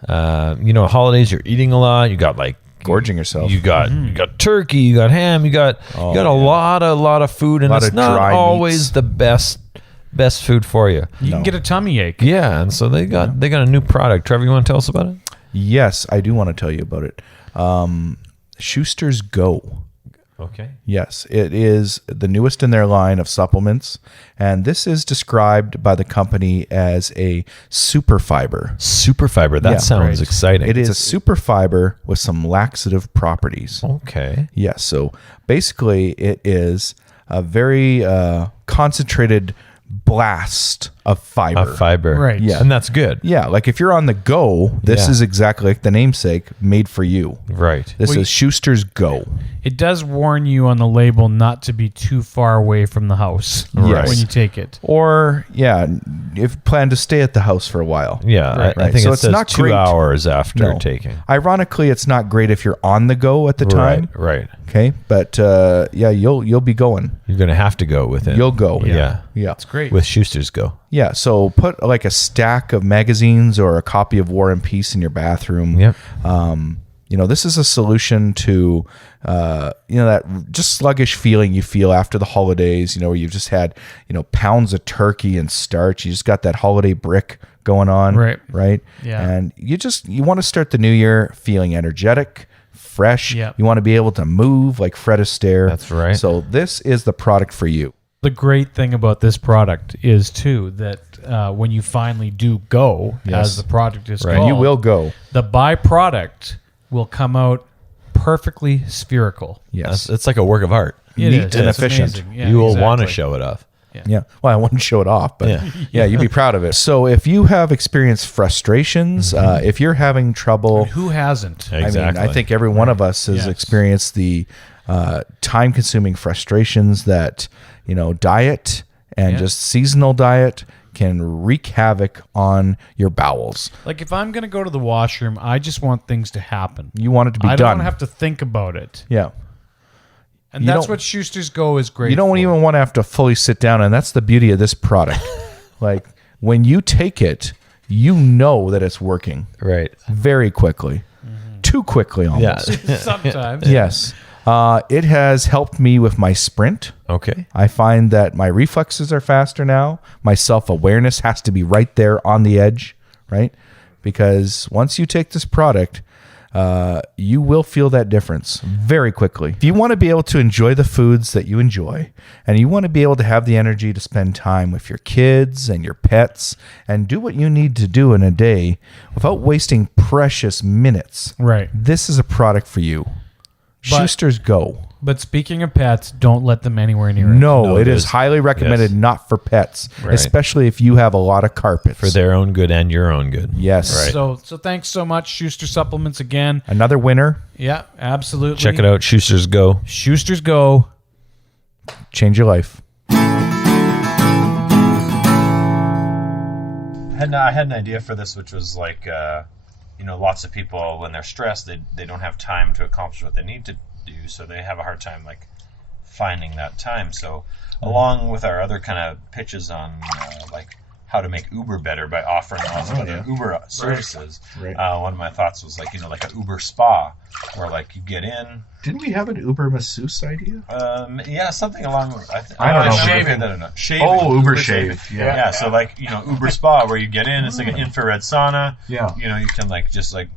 Holidays, you're eating a lot. You got like Gorging yourself. you got turkey, you got ham, you got a lot of food, and Lot it's of not dry always meats. the best food for you. You can get a tummy ache. Yeah, and so they got a new product. Trevor, you want to tell us about it? Yes, I do want to tell you about it. Schuster's Go. Okay. Yes, it is the newest in their line of supplements, and this is described by the company as a super fiber. Super fiber. That sounds exciting. It is a super fiber with some laxative properties. Okay. Yes, so basically it is a very concentrated blast of fiber. A fiber. Right. Yeah. And that's good. Yeah, like if you're on the go, this is exactly like the namesake, made for you. Right. This is Schuster's Go. It does warn you on the label not to be too far away from the house Yes. when you take it. Or, if you plan to stay at the house for a while. Yeah, I Right. think So it it's says not 2 great. hours after No. taking. Ironically, it's not great if you're on the go at the time. Right. Okay, but you'll be going. You're going to have to go with it. You'll go. Yeah. Yeah. It's great. With Schuster's Go. Yeah, so put like a stack of magazines or a copy of War and Peace in your bathroom. Yep. This is a solution to, that just sluggish feeling you feel after the holidays, where you've just had, pounds of turkey and starch. You just got that holiday brick going on. Right. Yeah. And you want to start the new year feeling energetic, fresh. Yep. You want to be able to move like Fred Astaire. That's right. So this is the product for you. The great thing about this product is, too, that when you finally do go, as the product is called, You will go. the byproduct will come out perfectly spherical. Yes. It's like a work of art. It Neat is. and It's efficient. amazing. Yeah, You will want to exactly. show it off. Yeah. Well, I wouldn't show it off, but you'd be proud of it. So if you have experienced frustrations, if you're having trouble, Who hasn't? Exactly. I think every one of us has Yes. experienced the time-consuming frustrations that, diet and just seasonal diet can wreak havoc on your bowels. Like, if I'm going to go to the washroom, I just want things to happen. You want it to be I done. don't have to think about it. Yeah. And You that's don't- what Schuster's Go is great You don't for. even want to have to fully sit down, and that's the beauty of this product. Like, when you take it, you know that it's working Right. very quickly. Too quickly almost. Yeah. Sometimes. Yes. It has helped me with my sprint. Okay. I find that my reflexes are faster now. My self-awareness has to be right there on the edge, right? Because once you take this product, you will feel that difference very quickly. If you want to be able to enjoy the foods that you enjoy, and you want to be able to have the energy to spend time with your kids and your pets and do what you need to do in a day without wasting precious minutes, Right. this is a product for you. Schuster's Go. But speaking of pets, don't let them anywhere near it. No, it is highly recommended not for pets, Right. especially if you have a lot of carpets. For their own good and your own good. Yes. Right. So thanks so much, Schuster Supplements again. Another winner. Yeah, absolutely. Check it out. Schuster's Go. Schuster's Go. Change your life. I had an idea for this, which was like, lots of people when they're stressed, they don't have time to accomplish what they need to do, so they have a hard time like finding that time. So, along with our other kind of pitches on like how to make Uber better by offering lots of other Uber services, Right. one of my thoughts was like like an Uber spa, where like you get in. Didn't we have an Uber masseuse idea? Yeah, something along. I don't know. Shaving. Shaving. Oh, Uber shave. Yeah. So like Uber spa where you get in, it's like an infrared sauna. Yeah. You can like just like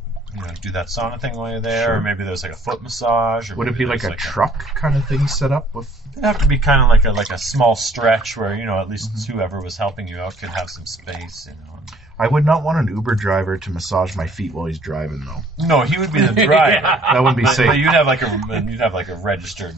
do that sauna thing while you're there, or maybe there's like a foot massage. Or Would it be like a truck kind of thing set up with? It'd have to be kind of like a small stretch where at least whoever was helping you out could have some space. I would not want an Uber driver to massage my feet while he's driving, though. No, he would be the driver. That wouldn't be safe. But you'd have like a registered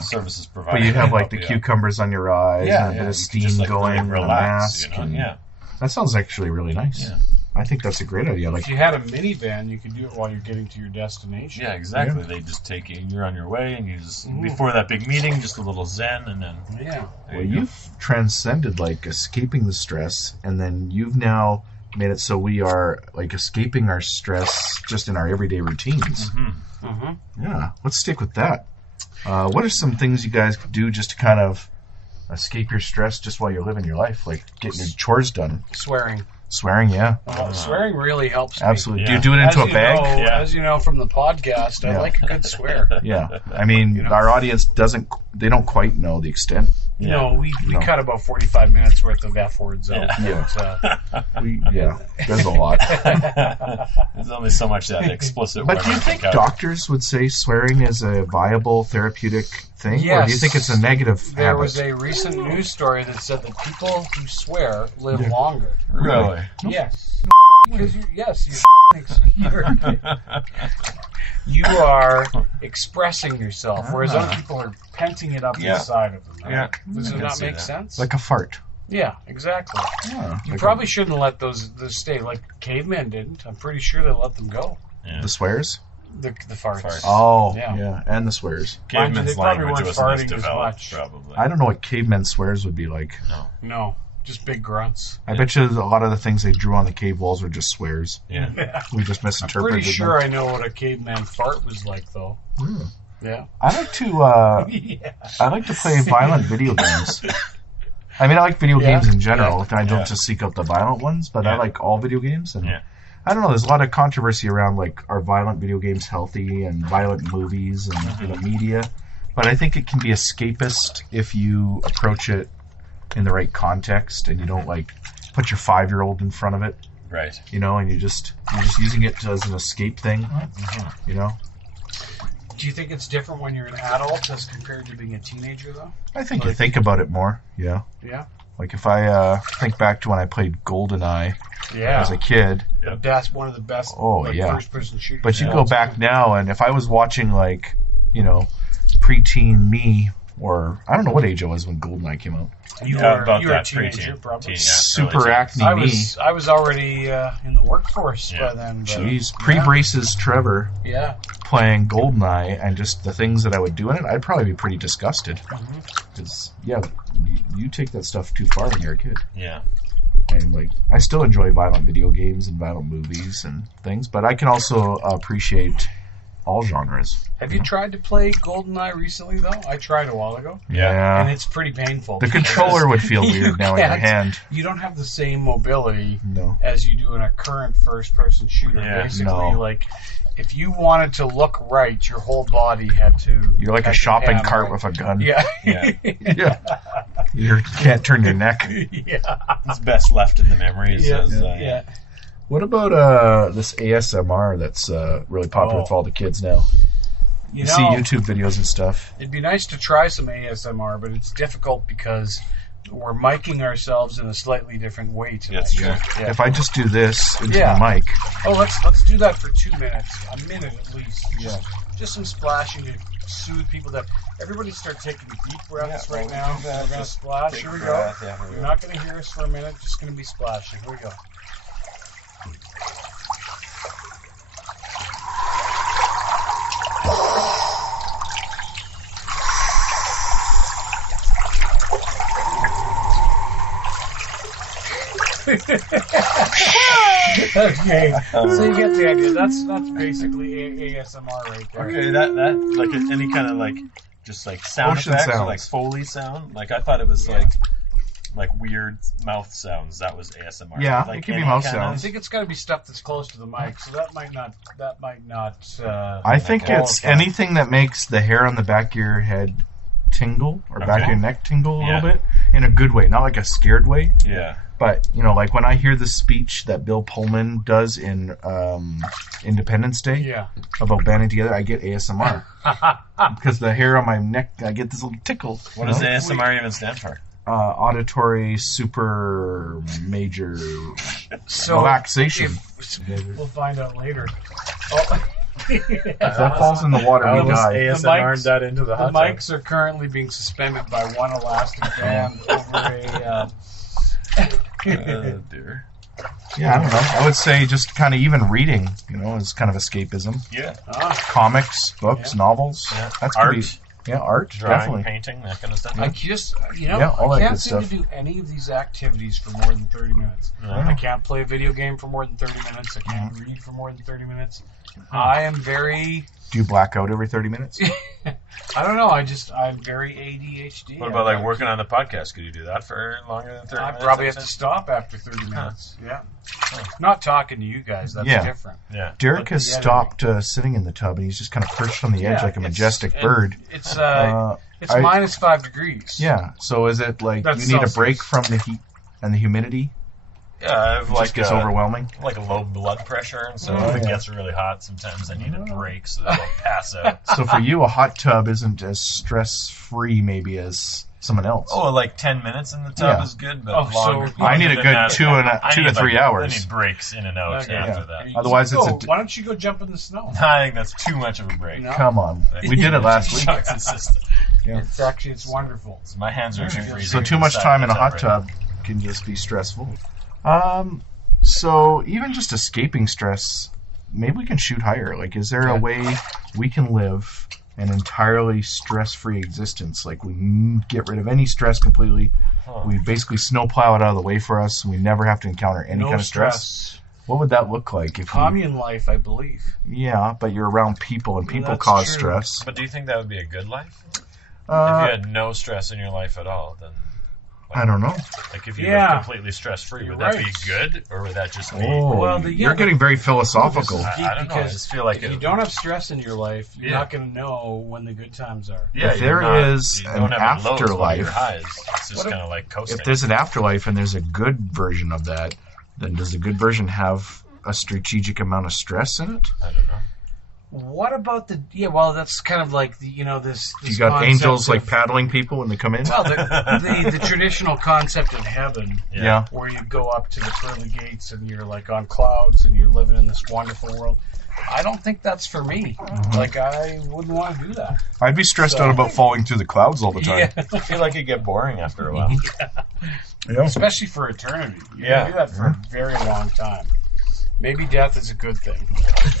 services provider. But you'd have like to the help you out. cucumbers on your eyes and a bit you of could steam just, like, going, and a relax, mask. and- Yeah. That sounds actually really nice. Yeah. I think that's a great idea. Like, If you had a minivan, you could do it while you're getting to your destination. Yeah, exactly. They just take you. You're on your way, and you just before that big meeting, just a little zen, and then Yeah. well, you've transcended like escaping the stress, and then you've now made it so we are like escaping our stress just in our everyday routines. Yeah, let's stick with that. What are some things you guys could do just to kind of escape your stress just while you're living your life, like getting your chores done? Swearing. Swearing, yeah. Swearing really helps me. Absolutely. Do Yeah. you do it into a As you bag? know- As you know from the podcast, I like a good swear. Yeah. I mean, our audience they don't quite know the extent. No, we cut about 45 minutes worth of F words out. Yeah. But, There's a lot. there's only so much that explicit. But word do you I think out. doctors would say swearing is a viable therapeutic thing? Or do you Yes. think it's a negative there habit? was a recent news story that said that people who swear live longer. Really? Yes. Because you are expressing yourself, whereas other people are penting it up inside of them. Right? Yeah. Does I it can not see make that. sense? Like a fart. Yeah, exactly. Yeah, You like probably shouldn't let those stay. Like cavemen didn't. I'm pretty sure they let them go. the swears? The farts. Oh, Yeah. yeah, and the swears. Mind you, Caveman's they probably language weren't wasn't as farting as developed, much. probably. I don't know what cavemen swears would be like. No, just big grunts. I bet you a lot of the things they drew on the cave walls were just swears. Yeah. We just misinterpreted Pretty sure them. I know what a caveman fart was like, though. Yeah. I like to I like to play violent video games. I mean, I like video games in general. I don't just seek out the violent ones, but I like all video games. And I don't know. There's a lot of controversy around like are violent video games healthy and violent movies and media. But I think it can be escapist if you approach it in the right context and you don't like put your 5-year-old in front of it. Right. And you're just using it as an escape thing. Do you think it's different when you're an adult as compared to being a teenager, though? I think you think about it more. Yeah. Yeah. Like if I think back to when I played GoldenEye Yeah. as a kid. One of the best first-person shooters. But you go back now, and if I was watching like, preteen me, or I don't know what age I was when GoldenEye came out. You Yeah, were about a that teenager, preteen. probably. Super acne I me. was already in the workforce by then. But, Jeez, pre-braces Trevor Yeah. playing GoldenEye, and just the things that I would do in it, I'd probably be pretty disgusted. Because you take that stuff too far when you're a kid. Yeah. And like, I still enjoy violent video games and violent movies and things, but I can also appreciate all genres. Have you tried to play GoldenEye recently, though? I tried a while ago. Yeah. And it's pretty painful. The controller would feel You weird now in your can't- hand. You don't have the same mobility No. as you do in a current first-person shooter. Yeah, Basically, no. like, if you wanted to look right, your whole body had to... You're like a had to shopping pan cart right. with a gun. Yeah. Yeah. Yeah. You can't turn your neck. Yeah. It's best left in the memories. Yeah. as, Yeah. What about this ASMR that's really popular with all the kids now? You see YouTube videos and stuff. It'd be nice to try some ASMR, but it's difficult because we're miking ourselves in a slightly different way tonight. That's true. Yeah. If I just do this into the mic. Oh, let's do that for 2 minutes, a minute at least. Yeah. Just some splashing to soothe people. That everybody start taking deep breaths right now. We're gonna splash. Here we go. You're not gonna hear us for a minute. Just gonna be splashing. Here we go. Okay, so you get the idea. That's basically ASMR right there. Okay, that like any kind of like just like sound Ocean effects or sounds. like Foley sound. Like I thought it was like weird mouth sounds. That was ASMR. Yeah, like it can be any mouth kind of- I sounds. think it's got to be stuff that's close to the mic, so that might not. I think it's qualify. anything that makes the hair on the back of your head tingle or back of Okay. your neck tingle a Yeah. little bit in a good way, not like a scared way. Yeah. But like when I hear the speech that Bill Pullman does in Independence Day Yeah. about banding together, I get ASMR because the hair on my neck, I get this little tickle. What does ASMR even stand for? Auditory super major So relaxation. we'll find out later. Oh. If that falls in the water, we die. ASMR'd that into The mics are currently being suspended by one elastic band over a. Oh, dear. Yeah, I don't know. I would say just kind of even reading, is kind of escapism. Yeah. Comics, books, novels. Yeah. That's Art. pretty. Yeah, art, Drawing, definitely. painting, that kind of stuff. I just, Yeah, all I that can't good seem stuff. to do any of these activities for more than 30 minutes. I can't play a video game for more than 30 minutes. I can't read for more than 30 minutes. I am very, Do you black out every 30 minutes? I don't know, I'm very ADHD. What about like working on the podcast? Could you do that for longer than 30 I minutes? probably have to stop after 30 minutes. Yeah. Not talking to you guys, that's Yeah. different. Yeah. Derek But has the editing. stopped sitting in the tub, and he's just kind of perched on the edge Yeah, like a it's- majestic and bird. It's It's minus 5 degrees. Yeah, so is it like That's you need a Celsius. break from the heat and the humidity? Yeah, I have It like just gets overwhelming. like a low blood pressure, and so Oh, if it yeah. gets really hot, sometimes I need a break so that I don't pass out. So for you, a hot tub isn't as stress-free maybe as someone else. Oh, like 10 minutes in the tub Yeah. is good, but Oh, so- longer. I need a than good that, 2 to 3 hours. I need breaks in and out Okay. after Yeah. that. Otherwise, it's Why don't you go jump in the snow? I think that's too much of a break. No. Come on. We did it last week. Shocks the system. Yeah. It's wonderful. So my hands are too freezing. So too much time in a hot tub can just be stressful. So even just escaping stress, maybe we can shoot higher. Like, is there a way we can live an entirely stress-free existence? Like, we get rid of any stress completely. We basically snowplow it out of the way for us. We never have to encounter any No kind of stress. What would that look like if you? Commune life, I believe. Yeah, but you're around people, and people That's cause true. stress. But do you think that would be a good life? If you Uh, had no stress in your life at all, then I don't know. like if you Yeah. lived completely stress free, You're would that right. be good or would that just be? Oh, Well, you're getting very philosophical. This is deep I don't know. I because just feel like if you it- don't have stress in your life, you're Yeah. not going to know when the good times are. Yeah, If you're there not- is you an don't have any lows, but afterlife- your highs. It's just kind of like coasting. If there's an afterlife and there's a good version of that, then does the good version have a strategic amount of stress in it? I don't know. What about the? Yeah, well, that's kind of like the this. You got concept angels like of- paddling people when they come in? Well, the traditional concept of heaven, Yeah. where you go up to the pearly gates and you're like on clouds and you're living in this wonderful world. I don't think that's for me. Mm-hmm. Like, I wouldn't want to do that. I'd be stressed out about falling through the clouds all the time. Yeah, I feel like it'd get boring after a while. Yeah. especially for eternity. You Yeah. can do that for a very long time. Maybe death is a good thing.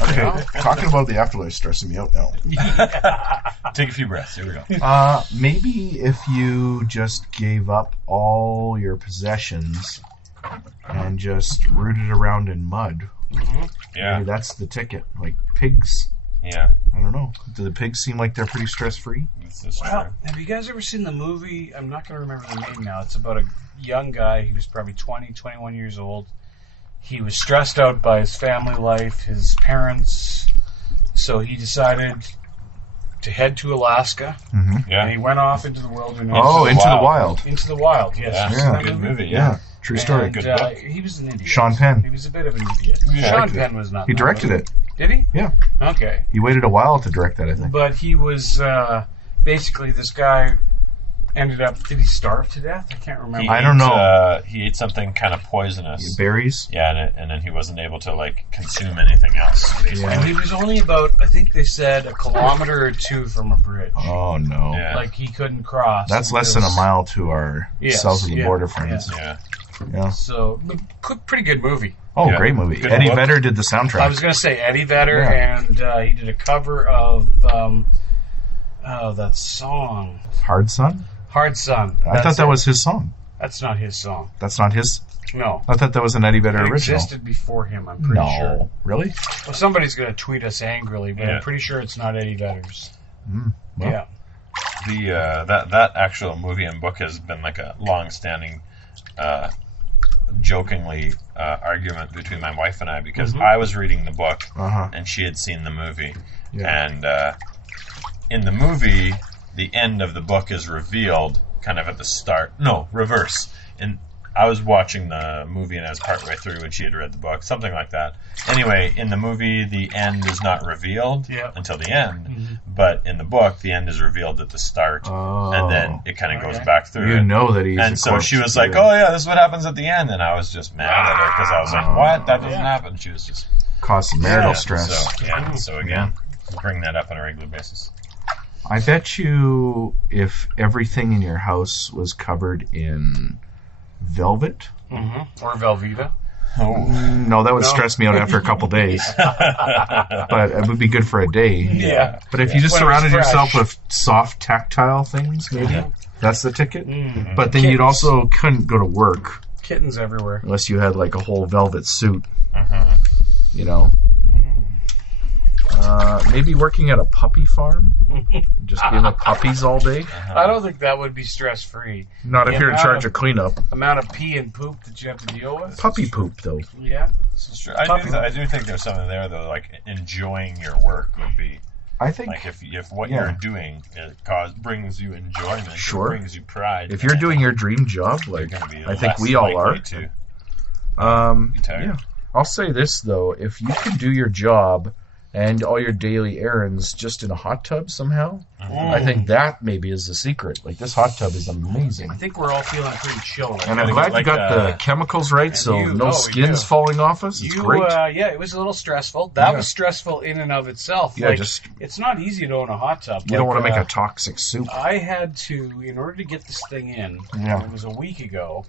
Okay, talking about the afterlife stressing me out now. Take a few breaths. Here we go. Maybe if you just gave up all your possessions and just rooted around in mud, Yeah. maybe that's the ticket. Like pigs. Yeah. I don't know. Do the pigs seem like they're pretty stress-free? This is true. Well, have you guys ever seen the movie? I'm not going to remember the name now. It's about a young guy. He was probably 20, 21 years old. He was stressed out by his family life, his parents. So he decided, to head to Alaska, and he went off into the wilderness. Oh, Into the Wild. Into the Wild, yes. Yeah, You seen that good movie. Yeah, true story. And, Good book. he was an idiot. Sean Penn. He was a bit of an idiot. Yeah. Sean Penn was not. He directed it. Did he? Yeah. Okay. He waited a while to direct that, I think. But he was basically this guy ended up. Did he starve to death? I can't remember. I don't know. He ate something kind of poisonous. Berries? Yeah, and then he wasn't able to consume anything else. Basically. And he was only about, I think they said, a kilometer or two from a bridge. Oh, no. Yeah. Like he couldn't cross. That's less than a mile to our south of the border friends. Yeah. Yeah. So, pretty good movie. Oh, Yeah. great movie. Good Eddie book. Vedder did the soundtrack. I was going to say Eddie Vedder, Yeah. and he did a cover of that song, Hard Sun? Hard Sun. I thought that was his song. That's not his song. That's not his? No. I thought that was an Eddie Vedder It original. existed before him, I'm pretty sure. No. Really? Well, somebody's going to tweet us angrily, but Yeah. I'm pretty sure it's not Eddie Vedder's. well. Yeah. The that actual movie and book has been like a long-standing, jokingly argument between my wife and I because I was reading the book Uh-huh. and she had seen the movie, Yeah. and in the movie, the end of the book is revealed kind of at the start. No, reverse. And I was watching the movie and I was partway through when she had read the book, something like that. Anyway, in the movie, the end is not revealed until the end, but in the book, the end is revealed at the start, and then it kind of goes back through. You know that he's. And so she was like, "Oh yeah, this is what happens at the end," and I was just mad at her because I was like, "What? That doesn't happen." She was just Cause some marital stress. So again, bring that up on a regular basis. I bet you if everything in your house was covered in velvet. Or Velveeta. No, that would stress me out after a couple days. But it would be good for a day. Yeah. But if you just When it's surrounded fresh. yourself with soft tactile things, maybe that's the ticket. But then Kittens. you'd also couldn't go to work Kittens everywhere. unless you had like a whole velvet suit. You know. Maybe working at a puppy farm, just being with puppies all day. I don't think that would be stress-free. Not if Yeah, you're in charge of cleanup. Amount of pee and poop that you have to deal with. Puppy poop, though. Yeah. This is true. I do think there's something there though, like enjoying your work would be I think like if what you're doing brings you enjoyment, Sure. it brings you pride. if you're doing your dream job, you're like gonna be I think less we all are. likely to be tired. Yeah. I'll say this though: if you can do your job and all your daily errands just in a hot tub somehow, I think that maybe is the secret. Like this hot tub is amazing. I think we're all feeling pretty chill right And now. I'm glad you like, got the chemicals right, so you- no we skin's do. falling off us. It's great. Yeah, it was a little stressful. That Yeah. was stressful in and of itself. Yeah, Like, just- it's not easy to own a hot tub. You don't want to make a a toxic soup. I had to, in order to get this thing in, Yeah. it was a week ago,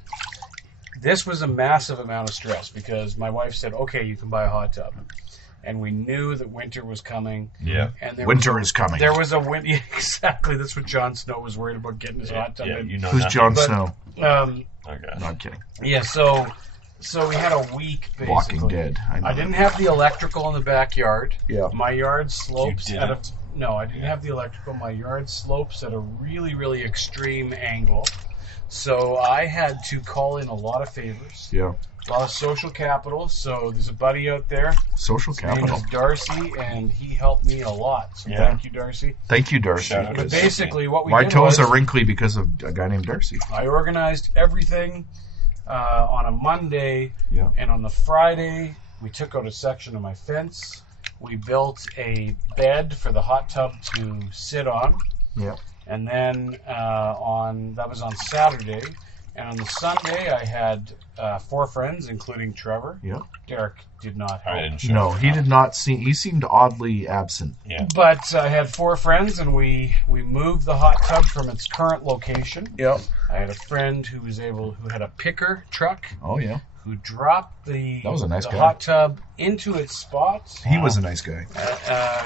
this was a massive amount of stress because my wife said, okay, you can buy a hot tub. And we knew that winter was coming. Yeah. And Winter is coming. There was a winter. Exactly. That's what Jon Snow was worried about getting his hot tub Yeah, in. you know Who's nothing. Jon But- Snow? Um, Okay. No, I'm kidding. yeah, so we had a week, basically. Walking Dead. I know. I didn't have the electrical in the backyard. Yeah. My yard slopes You at a... didn't? No, I didn't have the electrical. My yard slopes at a really, really extreme angle. So I had to call in a lot of favors, Yeah. a lot of social capital. So there's a buddy out there. Social His name capital. is Darcy, and he helped me a lot. So Yeah. thank you, Darcy. Thank you, Darcy. Shout out to But basically, what we My did toes was are wrinkly because of a guy named Darcy. I organized everything on a Monday, Yeah. and on the Friday, we took out a section of my fence. We built a bed for the hot tub to sit on. Yeah. And then that was on Saturday. And on the Sunday, I had 4 friends, including Trevor. Yeah. Derek did not help. I didn't show No, up. he did not seem. He seemed oddly absent. Yeah. But I had 4 friends, and we moved the hot tub from its current location. Yep. I had a friend who had a picker truck, Oh yeah. who dropped the That was a nice guy. hot tub into its spot. He was a nice guy.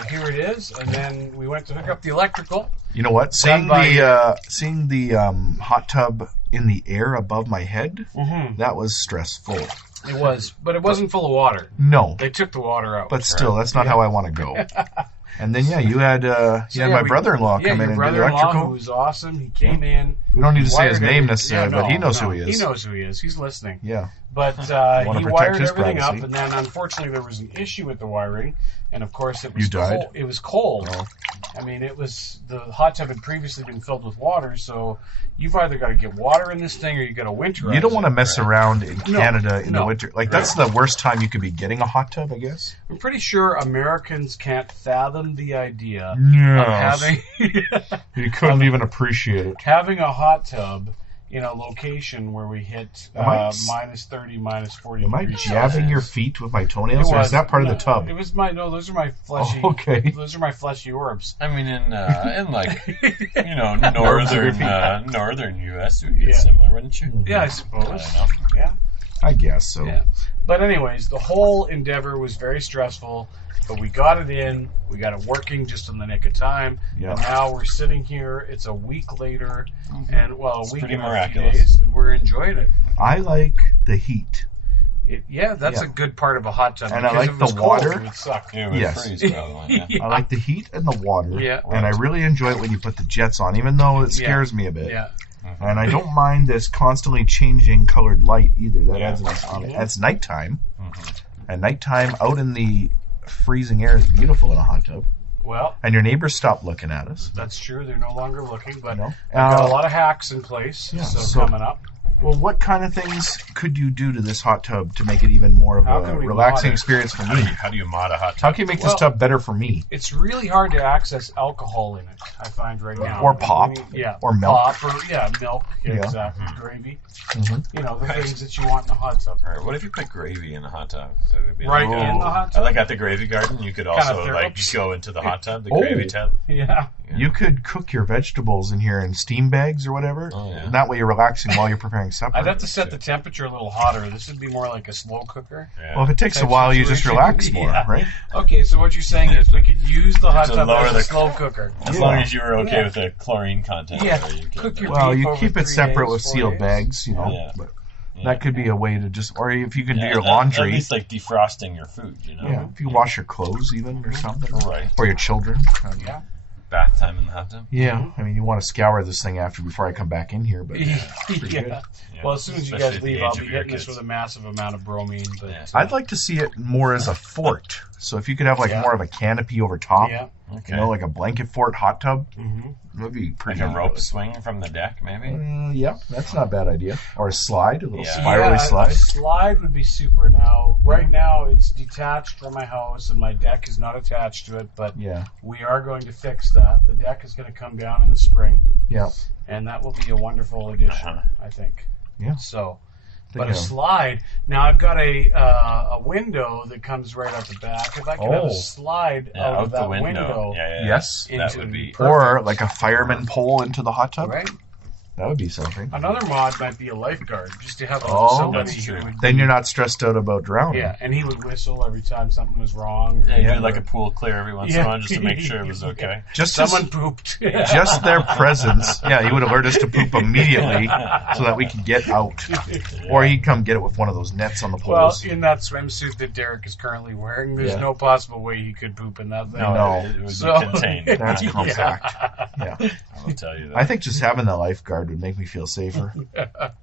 Here it is, and then we went to hook up the electrical. You know what? Seeing by- the hot tub in the air above my head, Mm-hmm. that was stressful. It was, but it wasn't full of water. No, They took the water out. but still, that's not how I want to go. And then you had my brother-in-law come in your and do the brother-in-law, electrical. who was awesome. He came in. We don't need to say wired his name everything- necessarily, Yeah, but he knows no, who he is. He knows who he is. He's listening. Yeah. But wanna he protect wired his everything privacy. up, and then unfortunately there was an issue with the wiring, and of course it was You died? cold. It was cold, Oh. I mean, the hot tub had previously been filled with water, so you've either got to get water in this thing or you got to winterize. You don't want to it. mess around in Canada in the no. winter. Like, that's the worst time you could be getting a hot tub, I guess. I'm pretty sure Americans can't fathom the idea of Yes. having You couldn't even appreciate it. having a hot tub in a location where we hit Am I- minus 30, minus 40 Am I degrees jabbing Celsius. your feet with my toenails, or is that part of the tub? It was those are my fleshy. Oh, okay. Those are my fleshy orbs. I mean, in like northern U.S. it would get Yeah. similar, wouldn't you? Yeah, I I suppose. don't know. Yeah. I guess so. Yeah. But anyways, the whole endeavor was very stressful, but we got it in. We got it working just in the nick of time. Yeah. And now we're sitting here. It's a week later, and well, a week pretty and a few miraculous. days, and we're enjoying it. I like the heat. That's Yeah. a good part of a hot tub. And I because like if it was the cold, water. it would suck. It would Yes. freeze probably. Yeah. I like the heat and the water. Yeah. And I really enjoy it when you put the jets on, even though it scares me a bit. Yeah. And I don't mind this constantly changing colored light either. That Yeah. adds nice on it. It's nighttime. And nighttime out in the freezing air is beautiful in a hot tub. Well, And your neighbors stop looking at us. that's true. They're no longer looking, but No. I've got a lot of hacks in place. Yeah, so so- coming up. Well, what kind of things could you do to this hot tub to make it even more of How a can we relaxing mod it? experience for How do me? you mod a hot How tub? can you make Well- this tub better for me? It's really hard to access alcohol in it, I find right now. Or pop. Yeah. Or milk. Pop or, milk. Yeah, Yeah. exactly. Gravy. Mhm. You know, the things that you want in a hot tub. All right, what if you put gravy in a hot tub? So it would be Right like, in the hot tub? Like at the gravy garden, you could Kind of also like throws. go into the hot tub, the Oh. gravy tub. Yeah. You could cook your vegetables in here in steam bags or whatever. Oh, yeah. And that way you're relaxing while you're preparing supper. I'd have to set the temperature a little hotter. This would be more like a slow cooker. Yeah. Well, if it takes a Type while, you just situation. relax more, Yeah. right? Okay, so what you're saying is we could use the hot To tub lower as a the- slow cooker. As Yeah. long as you were okay Yeah. with the chlorine content. Yeah, there, you could, cook your Well, beef you over keep it 3 separate days, with 4 sealed days. bags, you know. Yeah. But Yeah. that could be a way to just, or if you can do Yeah, your at laundry. least like defrosting your food, you know? Yeah, if you wash your clothes even or something. Right. Or your children. Yeah. Bath time in the hot tub. Yeah, I mean, you want to scour this thing after before I come back in here, but Yeah. pretty good. Yeah. Well, as soon as you Especially guys at the leave, age I'll of be your hitting this kids. with a massive amount of bromine. But Yeah. I'd like to see it more as a fort. So if you could have like Yeah. more of a canopy over top, yeah. Okay. you know, like a blanket fort hot tub, Mm-hmm. that'd be Like pretty. a rope swing from the deck, maybe? Yeah, that's not a bad idea. Or a slide, a little Yeah. spirally A slide. slide would be super. Now, right now, it's detached from my house, and my deck is not attached to it. But Yeah, we are going to fix that. The deck is going to come down in the spring, yeah. and that will be a wonderful addition, Uh-huh. I think. Yeah. So, Think but a of- slide. Now I've got a window that comes right out the back. If I could have Oh. a slide Yeah, out of out that the window. Yeah, yeah. Yes. That into would be. Or like a fireman pole into the hot tub. right. That would be something. Another mod might be a lifeguard, just to have Oh. somebody That's who true. would Then you're not stressed out about drowning. yeah, and he would whistle every time something was wrong. Or, Yeah, you Yeah. do like a pool clear every once in Yeah. a while just to make sure it was okay. Just someone as- pooped. just their presence. Yeah, he would alert us to poop immediately so that we could get out. Or he'd come get it with one of those nets on the Well, poles. in that swimsuit that Derek is currently wearing, there's Yeah. no possible way he could poop in that thing. No. It would So- be contained. That's Yeah. compact. Yeah. I will tell you that. I think just having the lifeguard would make me feel safer.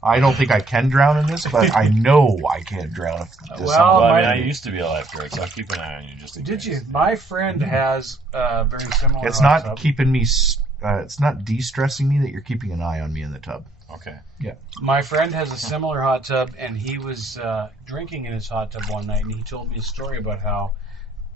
I don't think I can drown in this, but I know I can't drown if this Well, Well, I, my- mean, I used to be a lifeguard, so I'll keep an eye on you just in Did case. you? My friend has very similar. It's hot not tub. keeping me. It's not de-stressing me that you're keeping an eye on me in the tub. Okay. My friend has a similar hot tub, and he was drinking in his hot tub one night, and he told me a story about how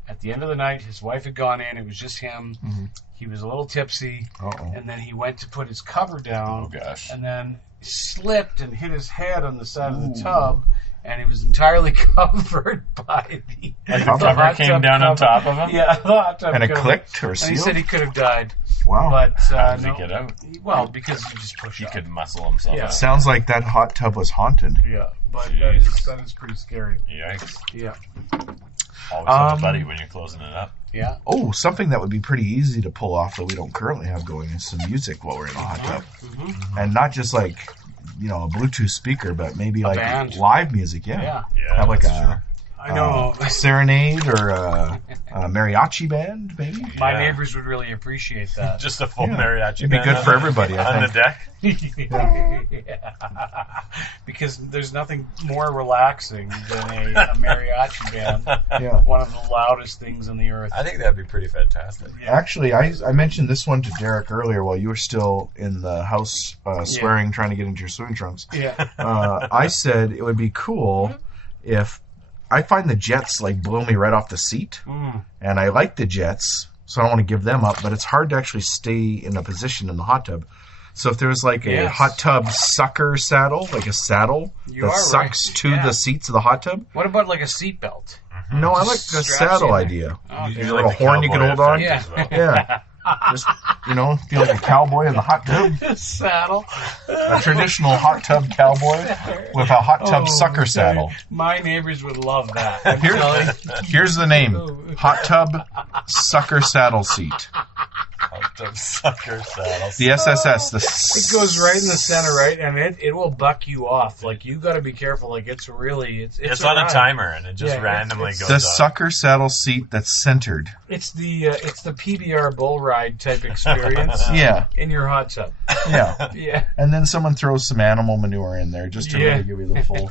at the end of the night his wife had gone in. It was just him. Mhm. He was a little tipsy, Uh-oh. and then he went to put his cover down. Oh, gosh. And then slipped and hit his head on the side of Ooh. the tub, and he was entirely covered by the Like the cover hot came tub down on cover. top of him? Yeah, the hot tub And it cover. clicked or And he sealed? said he could have died, Wow. but How did no. he get out? Well, because he just pushed He up. could muscle himself Yeah. out. Sounds like that hot tub was haunted. Yeah, but Jeez. that is pretty scary. Yikes. Yeah, Always have a Um, buddy when you're closing it up. yeah. Oh, something that would be pretty easy to pull off that we don't currently have going is some music while we're in the hot tub. Mm-hmm. And not just like, you know, a Bluetooth speaker, but maybe like band. live music, yeah. Yeah. Yeah. Have like that's a I know. serenade or mariachi band, maybe. My Yeah. neighbors would really appreciate that. Just a full mariachi. It'd be band good on for the- everybody, I on the think. deck. Because there's nothing more relaxing than a mariachi band. Yeah. One of the loudest things on the earth. I think that'd be pretty fantastic. Actually, I mentioned this one to Derek earlier while you were still in the house swearing, trying to get into your swimming trunks. Yeah. I said it would be cool if I find the jets like blow me right off the seat, and I like the jets, so I don't want to give them up, but it's hard to actually stay in a position in the hot tub. So if there was like a Yes. hot tub sucker saddle, like a saddle You that are sucks right. to Yeah. the seats of the hot tub. What about like a seatbelt? No, I like the Straps saddle you. idea. Oh, There's okay. a little horn you can hold on. Yeah. Yeah. Just, feel like a cowboy in the hot tub. Saddle. A traditional hot tub cowboy with a hot tub sucker saddle. My neighbors would love that. I'm telling you. Here's the name. Hot tub sucker saddle seat. Hot tub sucker saddles. The SSS. It goes right in the center, right, and it will buck you off. Like you got to be careful. Like it's really It's on a ride. timer, and it just Yeah, randomly it's- goes The up. sucker saddle seat that's centered. It's the PBR bull ride type experience. Yeah. In your hot tub. Yeah. Yeah. And then someone throws some animal manure in there just to Yeah. really give you the full.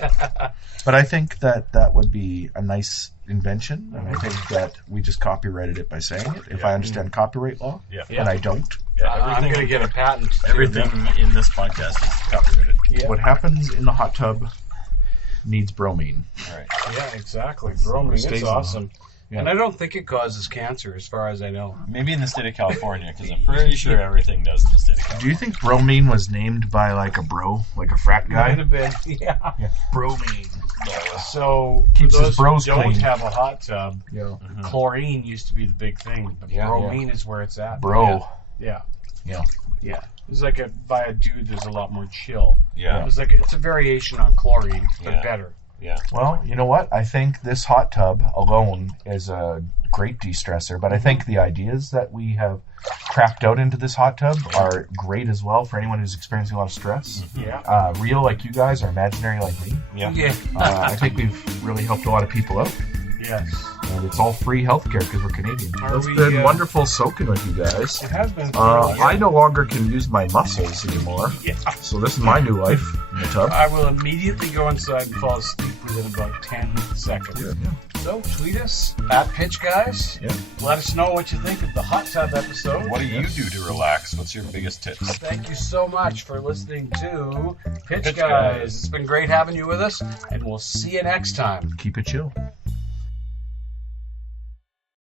But I think that would be a nice invention, and I think that we just copyrighted it by saying it. If I understand copyright law, Yeah. and I don't. Yeah, I'm gonna get a patent. too. Everything in this podcast is copyrighted. Yeah. What happens in the hot tub needs bromine. All right. Yeah, exactly. Bromine, stays it's in awesome. Yeah. And I don't think it causes cancer, as far as I know. Maybe in the state of California, because I'm pretty sure everything does in the state of Do California. you think bromine was named by like a bro, like a frat Might guy? have been, yeah. Bromine. So Keeps for his those who bros don't clean. have a hot tub, Yeah. chlorine used to be the big thing, but Yeah. bromine is where it's at. Bro. Yeah. Yeah. Yeah. It's like by a dude. There's a lot more chill. Yeah. It's like it's a variation on chlorine, but Yeah. better. Yeah. Well, you know what? I think this hot tub alone is a great de-stressor, but I think the ideas that we have cracked out into this hot tub are great as well for anyone who's experiencing a lot of stress. Yeah. Real like you guys, or imaginary like me. Yeah. Yeah. I think we've really helped a lot of people out, Yes. and it's all free healthcare because we're Canadian. Are It's we, been wonderful soaking with you guys. It has been. I no longer can use my muscles anymore, Yeah. so this is my new life in the tub. I will immediately go inside and fall asleep within about 10 seconds. So tweet us at Pitch Guys. Yeah. Let us know what you think of the hot tub episode. What do you do to relax? What's your biggest tips? Thank you so much for listening to Pitch Pitch Guys. Guys. It's been great having you with us, and we'll see you next time. Keep it chill.